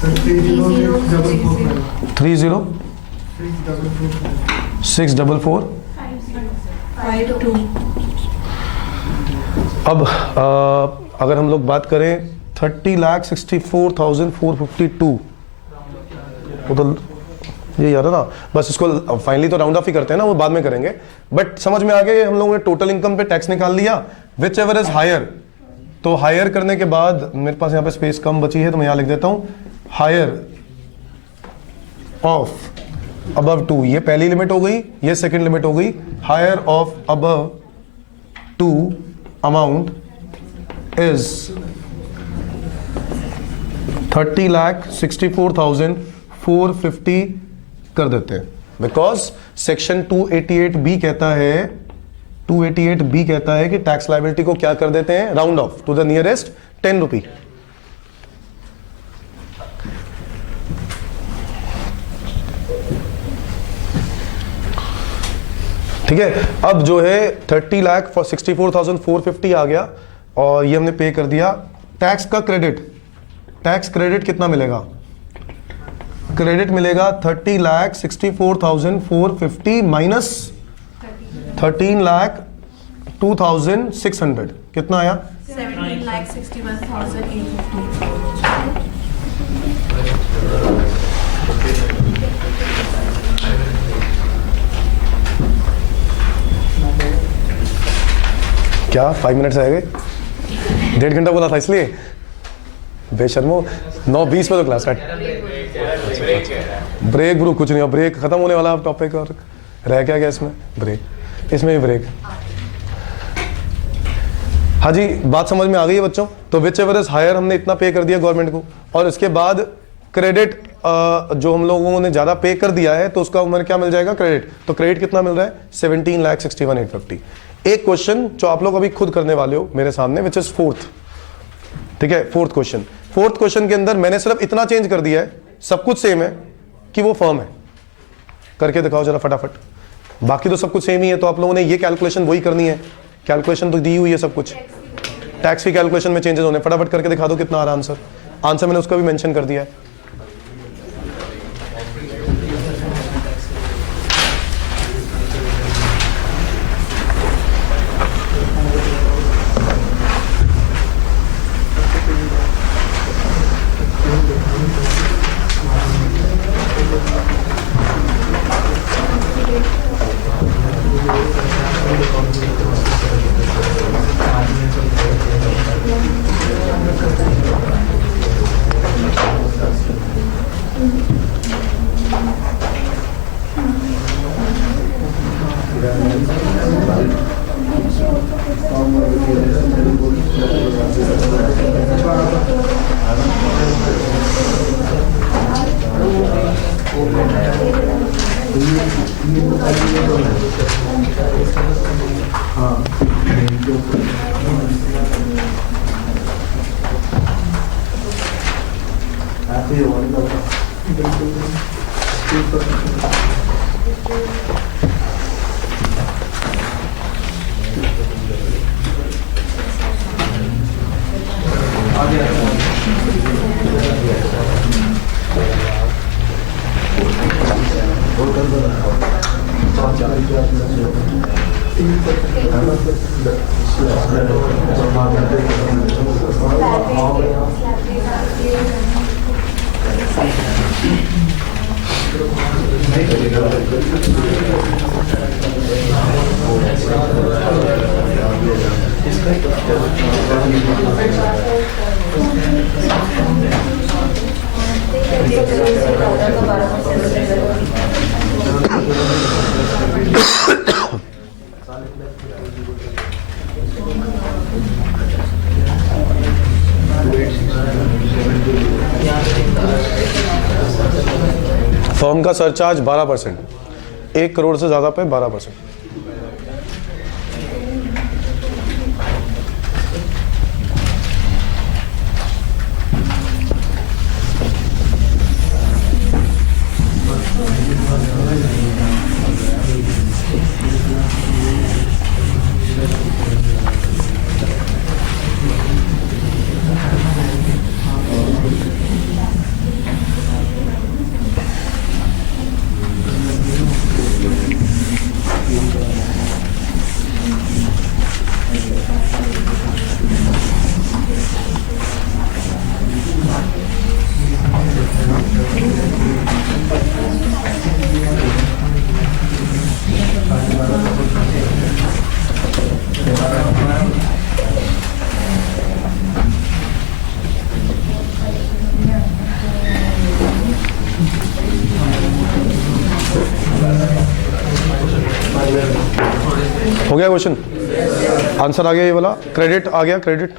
30,644 52 अब अगर हम लोग बात करें 30,64,452, वो तो ये याद है ना, बस इसको फाइनली तो राउंड ऑफ ही करते हैं ना, वो बाद में करेंगे। बट समझ में आ गया, हम लोगों ने टोटल इनकम पे टैक्स निकाल लिया। विच एवर इज हायर, तो हायर करने के बाद मेरे पास यहाँ पे स्पेस कम बची है तो मैं यहाँ लिख देता हूँ हायर ऑफ अबव 2, ये पहली लिमिट हो गई, ये सेकंड लिमिट हो गई। Higher of above 2 amount is 30,64,450 कर देते हैं, बिकॉज सेक्शन 288B कहता है, 288B कहता है कि टैक्स लायबिलिटी को क्या कर देते हैं, round off to the nearest 10 rupee. ठीक है, अब जो है 30,64,450 आ गया और ये हमने पे कर दिया। टैक्स का क्रेडिट, टैक्स क्रेडिट कितना मिलेगा, क्रेडिट मिलेगा 30,64,450 माइनस 13,02,600, कितना आया, 17,61,850। क्या 5 मिनट्स रह गए, 1.5 घंटा बोला था इसलिए बेशर्मो। 9:20 पे तो क्लास स्टार्ट, ब्रेक ब्रू कुछ नहीं, ब्रेक खत्म होने वाला टॉपिक और रह क्या गया इसमें, ब्रेक, इसमें भी ब्रेक। हाँ जी, बात समझ में आ गई है बच्चों। तो विच एवर इज हायर हमने इतना पे कर दिया गवर्नमेंट को, और इसके बाद क्रेडिट जो हम लोगों ने ज्यादा पे कर दिया है तो उसका हमें क्या मिल जाएगा, क्रेडिट। तो क्रेडिट कितना मिल रहा है, 17,61,850। एक क्वेश्चन जो आप लोग अभी खुद करने वाले हो मेरे सामने, विच इज फोर्थ, ठीक है, फोर्थ क्वेश्चन। फोर्थ क्वेश्चन के अंदर मैंने सिर्फ इतना चेंज कर दिया है, सब कुछ सेम है कि वो फर्म है। करके दिखाओ जरा फटाफट, बाकी तो सब कुछ सेम ही है। तो आप लोगों ने ये कैलकुलेशन वही करनी है, कैलकुलेशन तो दी हुई है सब कुछ, टैक्स की कैलकुलेशन में चेंजेस होने। फटाफट करके दिखा दो कितना आ रहा आंसर, आंसर मैंने उसका भी मेंशन कर दिया है। फर्म का सरचार्ज 12%, 1 करोड़ से ज्यादा पे 12%। हो गया क्वेश्चन, आंसर आ गया ये वाला, क्रेडिट आ गया, क्रेडिट।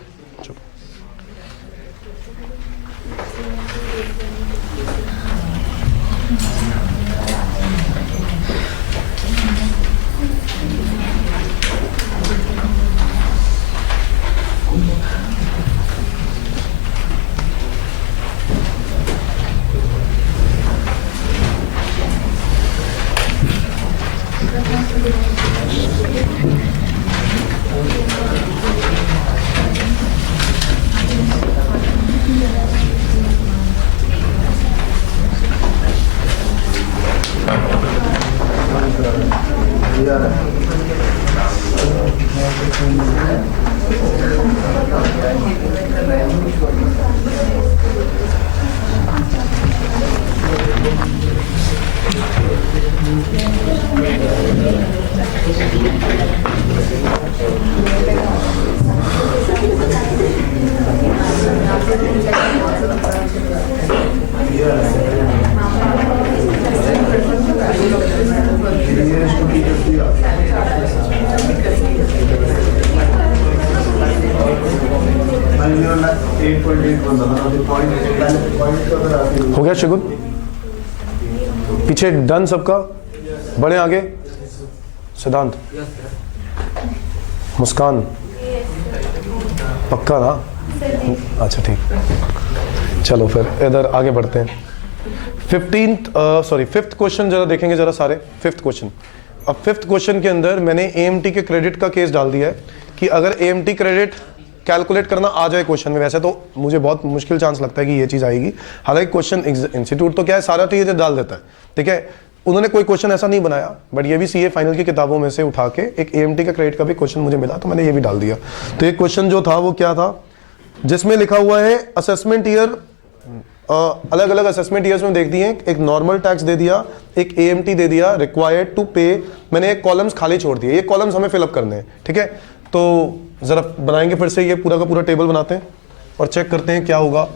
हो गया शगुन? पीछे डन सबका? बढ़े आगे। सिद्धांत, मुस्कान, पक्का ना? अच्छा ठीक, चलो फिर इधर आगे बढ़ते हैं। फिफ्थ क्वेश्चन जरा देखेंगे जरा सारे। फिफ्थ क्वेश्चन, अब फिफ्थ क्वेश्चन के अंदर मैंने AMT के क्रेडिट का केस डाल दिया है कि अगर AMT क्रेडिट कैलकुलेट करना आ जाए क्वेश्चन में, वैसे तो मुझे बहुत मुश्किल चांस लगता है कि ये चीज आएगी, हालांकि क्वेश्चन इंस्टीट्यूट तो क्या है सारा चीज डाल देता है, ठीक है, उन्होंने कोई क्वेश्चन ऐसा नहीं बनाया, बट ये भी CA फाइनल की किताबों में से उठा के एक AMT का क्रेडिट का भी क्वेश्चन मुझे मिला तो मैंने ये भी डाल दिया। तो एक क्वेश्चन जो था वो क्या था, जिसमें लिखा हुआ है असेसमेंट ईयर, अलग अलग असेसमेंट ईयर्स में देख दिए, एक नॉर्मल टैक्स दे दिया, एक AMT दे दिया, रिक्वायर्ड टू पे, मैंने एक कॉलम्स खाली छोड़ दिए, ये कॉलम्स हमें फिलअप करने हैं, ठीक है। तो जरा बनाएंगे फिर से, ये पूरा का पूरा टेबल बनाते हैं और चेक करते हैं क्या होगा।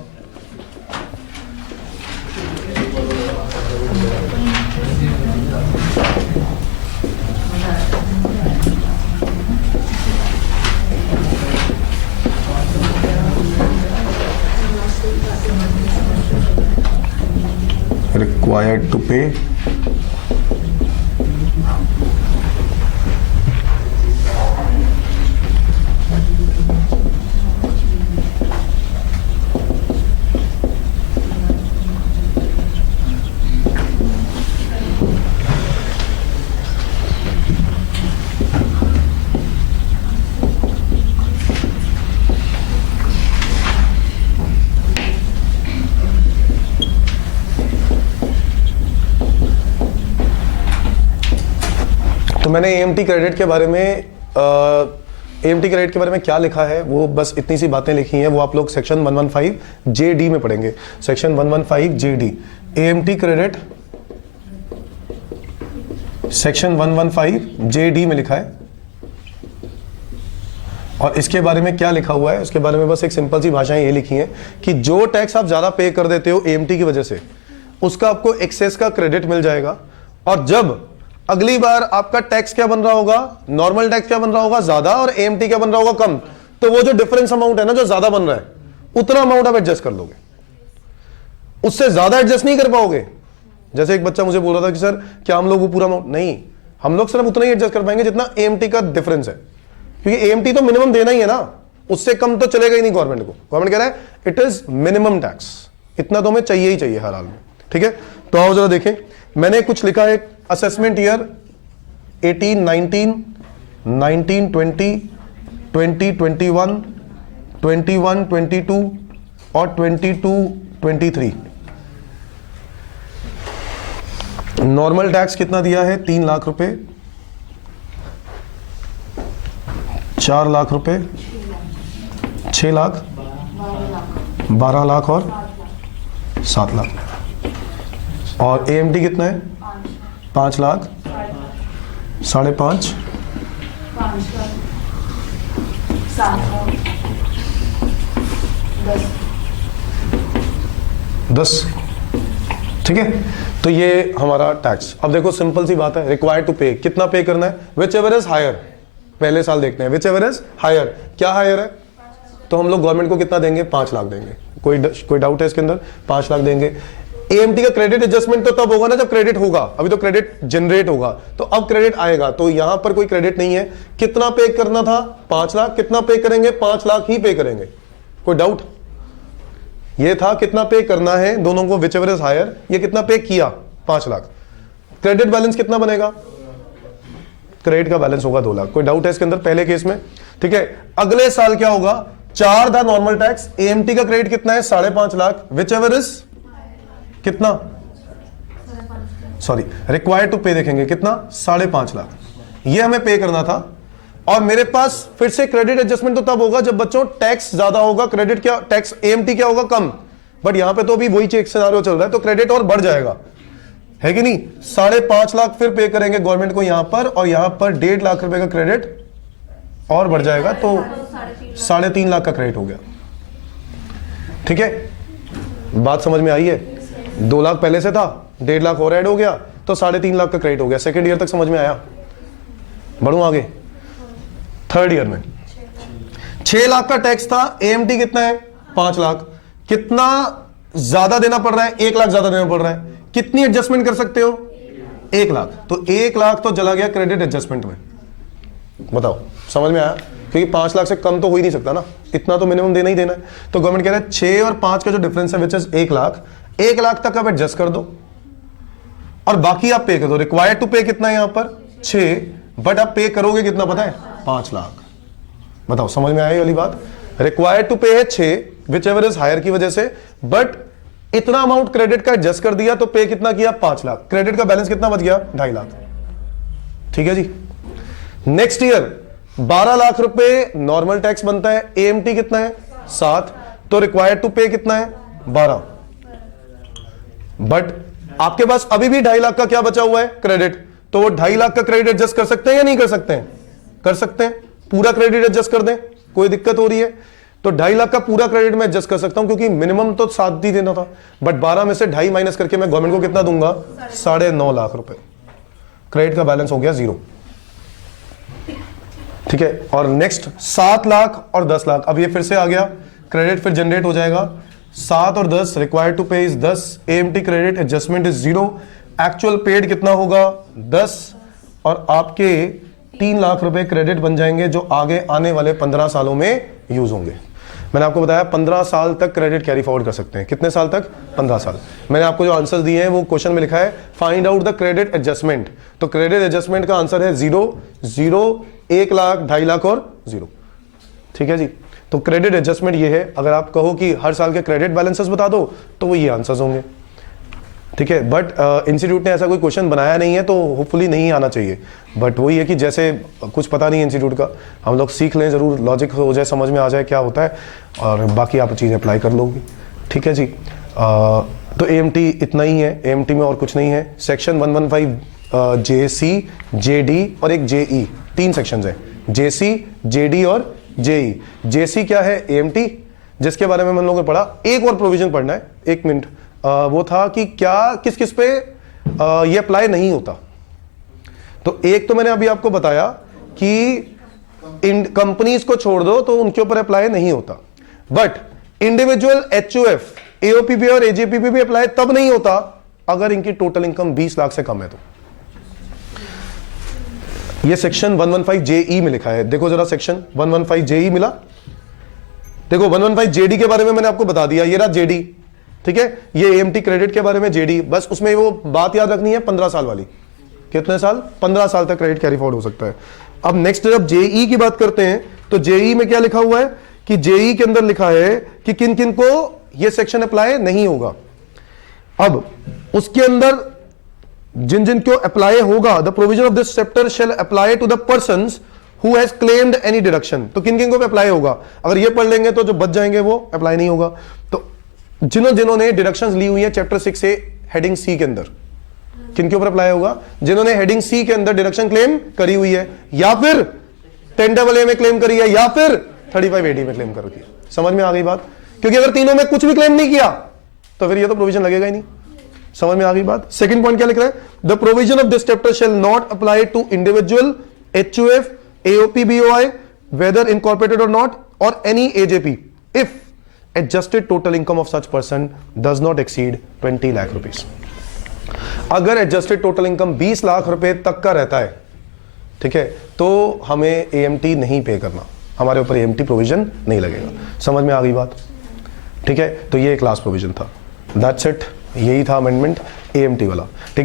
Required to pay, तो मैंने AMT क्रेडिट के बारे में AMT क्रेडिट के बारे में क्या लिखा है वो बस इतनी सी बातें लिखी हैं, वो आप लोग सेक्शन 115 JD में पढ़ेंगे। Section 115 JD AMT credit section 115 JD में लिखा है, और इसके बारे में क्या लिखा हुआ है उसके बारे में बस एक सिंपल सी भाषाएं ये लिखी हैं कि जो टैक्स आप ज्यादा पे कर देते हो AMT की वजह से, उसका आपको एक्सेस का क्रेडिट मिल जाएगा, और जब अगली बार आपका टैक्स क्या बन रहा होगा, नॉर्मल टैक्स क्या बन रहा होगा ज्यादा और AMT क्या बन रहा होगा कम, तो वो जो डिफरेंस अमाउंट है ना जो ज्यादा बन रहा है उतना अमाउंट आप एडजस्ट कर लोगे, उससे ज्यादा एडजस्ट नहीं कर पाओगे। जैसे एक बच्चा मुझे बोल रहा था कि सर क्या हम लोग वो पूरा अमाउंट, नहीं, हम लोग सिर्फ उतना ही एडजस्ट कर पाएंगे जितना AMT का डिफरेंस है, क्योंकि AMT तो मिनिमम देना ही है ना, उससे कम तो चलेगा ही नहीं गवर्नमेंट को। गवर्नमेंट कह रहा है इट इज मिनिमम टैक्स, इतना तो हमें चाहिए ही चाहिए हर हाल में, ठीक है। तो आओ जरा देखें, मैंने कुछ लिखा है असेसमेंट ईयर 18, 19, 19, 20, 20, 21, 21, 22 और 22, 23। नॉर्मल टैक्स कितना दिया है, 3 लाख रुपए, 4 लाख रुपए, 6 लाख, 12 लाख और 7 लाख, और AMT कितना है, 5 लाख, 5.5, 10, ठीक है। तो ये हमारा टैक्स। अब देखो सिंपल सी बात है, रिक्वायर्ड टू पे, कितना पे करना है, विच एवर इज हायर, पहले साल देखते हैं, विच एवर इज हायर, क्या हायर है, तो हम लोग गवर्नमेंट को कितना देंगे, 5 लाख देंगे, कोई डाउट है इसके अंदर, 5 लाख देंगे। AMT का क्रेडिट एडजस्टमेंट तो तब होगा ना जब क्रेडिट होगा, अभी तो क्रेडिट जनरेट होगा, तो अब क्रेडिट आएगा, तो यहां पर कोई क्रेडिट नहीं है। कितना पे करना था, 5 लाख, कितना पे करेंगे, 5 लाख ही पे करेंगे, कोई डाउट, ये था कितना पे करना है दोनों को, विच एवर इज हायर, ये कितना पे किया, 5 लाख, क्रेडिट बैलेंस कितना बनेगा, क्रेडिट का बैलेंस होगा 2 लाख, कोई डाउट है इसके अंदर पहले केस में, ठीक है। अगले साल क्या होगा, 4 था नॉर्मल टैक्स, AMT का क्रेडिट कितना है, 5.5 लाख, विच एवर इज कितना, सॉरी रिक्वायर्ड टू पे देखेंगे कितना, 5.5 लाख, ये हमें पे करना था, और मेरे पास फिर से क्रेडिट एडजस्टमेंट तो तब होगा जब बच्चों टैक्स ज्यादा होगा, क्रेडिट क्या, टैक्स एएमटी क्या होगा, कम। बट यहां पे तो अभी वही चेक सिनारियो चल रहा है, तो क्रेडिट और बढ़ जाएगा, है कि नहीं। 5.5 लाख फिर पे करेंगे गवर्नमेंट को यहां पर, और यहां पर 1.5 लाख रुपए का क्रेडिट और बढ़ जाएगा, तो 3.5 लाख का क्रेडिट हो गया। ठीक है, बात समझ में आई है। 2 लाख पहले से था, 1.5 लाख और ऐड हो गया, तो 3.5 लाख का क्रेडिट हो गया। सेकेंड ईयर तक समझ में आया। बढ़ू आगे, थर्ड ईयर में 6 लाख का टैक्स था, एएमटी कितना है 5 लाख। कितना ज्यादा देना पड़ रहा है, 1 लाख ज्यादा देना पड़ रहा है। कितनी एडजस्टमेंट कर सकते हो, 1 लाख। तो 1 लाख तो चला गया क्रेडिट एडजस्टमेंट में। बताओ समझ में आया, क्योंकि 5 लाख से कम तो हो ही नहीं सकता ना, इतना तो मिनिमम देना ही देना है। तो गवर्नमेंट कह रहा है 6 और 5 का जो डिफरेंस है विच इज 1 लाख, 1 लाख तक आप एडजस्ट कर दो और बाकी आप पे कर दो। रिक्वायर्ड टू पे कितना है यहां पर 6, बट आप पे करोगे कितना पता है 5 लाख। बताओ समझ में आई वाली बात। रिक्वायर्ड टू पे है 6 विच एवर इज हायर की वजह से, बट इतना अमाउंट क्रेडिट का एडजस्ट कर दिया तो पे कितना किया 5 लाख। क्रेडिट का बैलेंस कितना बच गया 2.5 लाख। ठीक है जी। नेक्स्ट ईयर 12 लाख रुपए नॉर्मल टैक्स बनता है, एएमटी कितना है 7, तो रिक्वायर्ड टू पे कितना है 12। बट आपके पास अभी भी 2.5 लाख का क्या बचा हुआ है क्रेडिट, तो वो 2.5 लाख का क्रेडिट एडजस्ट कर सकते हैं या नहीं कर सकते हैं, कर सकते हैं। पूरा क्रेडिट एडजस्ट कर दें, कोई दिक्कत हो रही है तो 2.5 लाख का पूरा क्रेडिट मैं एडजस्ट कर सकता हूं, क्योंकि मिनिमम तो 7 ही देना था, बट 12 में से 2.5 माइनस करके मैं गवर्नमेंट को कितना दूंगा 9.5 लाख रुपए। क्रेडिट का बैलेंस हो गया 0। ठीक है, और नेक्स्ट 7 लाख और 10 लाख, अब ये फिर से आ गया क्रेडिट, फिर जनरेट हो जाएगा 7 और 10। Required to pay is 10, AMT credit adjustment is 0, actual paid कितना होगा 10, और आपके 3 लाख रुपए क्रेडिट बन जाएंगे जो आगे आने वाले 15 सालों में यूज होंगे। मैंने आपको बताया 15 साल तक क्रेडिट कैरी फॉरवर्ड कर सकते हैं। कितने साल तक, 15 साल। मैंने आपको जो आंसर दिए हैं वो क्वेश्चन में लिखा है find out the credit adjustment, तो क्रेडिट एडजस्टमेंट का आंसर है 0, 0, 1 लाख, 2.5 लाख और 0। ठीक है जी, तो क्रेडिट एडजस्टमेंट ये है। अगर आप कहो कि हर साल के क्रेडिट बैलेंसेस बता दो तो वो ये आंसर्स होंगे। ठीक है, बट इंस्टीट्यूट ने ऐसा कोई क्वेश्चन बनाया नहीं है तो होपफुली नहीं आना चाहिए। बट वही है कि जैसे कुछ पता नहीं है इंस्टीट्यूट का, हम लोग सीख लें जरूर, लॉजिक हो जाए, समझ में आ जाए क्या होता है, और बाकी आप चीज़ें अप्लाई कर लोगे। ठीक है जी। तो एएमटी इतना ही है, एएमटी में और कुछ नहीं है। सेक्शन 115 जेसी, जेडी और एक जेई, 3 सेक्शंस हैं, जेसी, जेडी और जेई। जेसी क्या है, एएमटी, जिसके बारे में हम लोगों ने पढ़ा। एक और प्रोविजन पढ़ना है, 1 मिनट। वो था कि क्या किस किस पे ये अप्लाई नहीं होता। तो एक तो मैंने अभी आपको बताया कि इन कंपनीज को छोड़ दो तो उनके ऊपर अप्लाई नहीं होता, बट इंडिविजुअल एचयूएफ, एओपीपी और एजेपीपी भी अप्लाई तब नहीं होता अगर इनकी टोटल इनकम 20 लाख से कम है। तो ये सेक्शन 115 जेई में लिखा है। देखो जरा, सेक्शन 115 जेई मिला। देखो 115 जेडी के बारे में मैंने आपको बता दिया, ये रहा जेडी। ठीक है, ये एएमटी क्रेडिट के बारे में जेडी, बस उसमें वो बात याद रखनी है 15 साल वाली। कितने साल, 15 साल तक क्रेडिट कैरी फॉरवर्ड हो सकता है। अब नेक्स्ट जब जेई की बात करते हैं तो जेई में क्या लिखा हुआ है कि जेई के अंदर लिखा है कि किन किन को ये सेक्शन अप्लाई नहीं होगा। अब उसके अंदर जिन जिन को अप्लाई होगा, the provision of this chapter shall apply to the persons who has claimed any deduction. तो किन किन को अप्लाई होगा, अगर ये पढ़ लेंगे तो जो बच जाएंगे वो अप्लाई नहीं होगा। तो जिन्होंने डिडक्शंस ली हुई है चैप्टर 6 से हेडिंग सी के अंदर, किन के ऊपर अप्लाई होगा, जिन्होंने हेडिंग सी के अंदर डिडक्शन क्लेम करी हुई है, या फिर 10AA में क्लेम करी है, या फिर 35AD में क्लेम कर रखी है। समझ में आ गई बात, क्योंकि अगर तीनों में कुछ भी क्लेम नहीं किया तो फिर ये तो प्रोविजन लगेगा ही नहीं। समझ में आ गई बात। सेकंड पॉइंट क्या लिख रहा है, the provision of this chapter shall not apply to individual HUF, AOP, BOI, whether incorporated और नॉट, और any AJP if adjusted total income of such person does not exceed 20 lakh rupees. अगर adjusted total income 20 lakh रुपए तक का रहता है, ठीक है, तो हमें एएमटी नहीं पे करना, हमारे ऊपर एएमटी प्रोविजन नहीं लगेगा। समझ में आ गई बात। ठीक है, तो ये एक लास्ट प्रोविजन था। दैट्स इट, यही था अमेंडमेंट एएमटी वाला। ठीक है।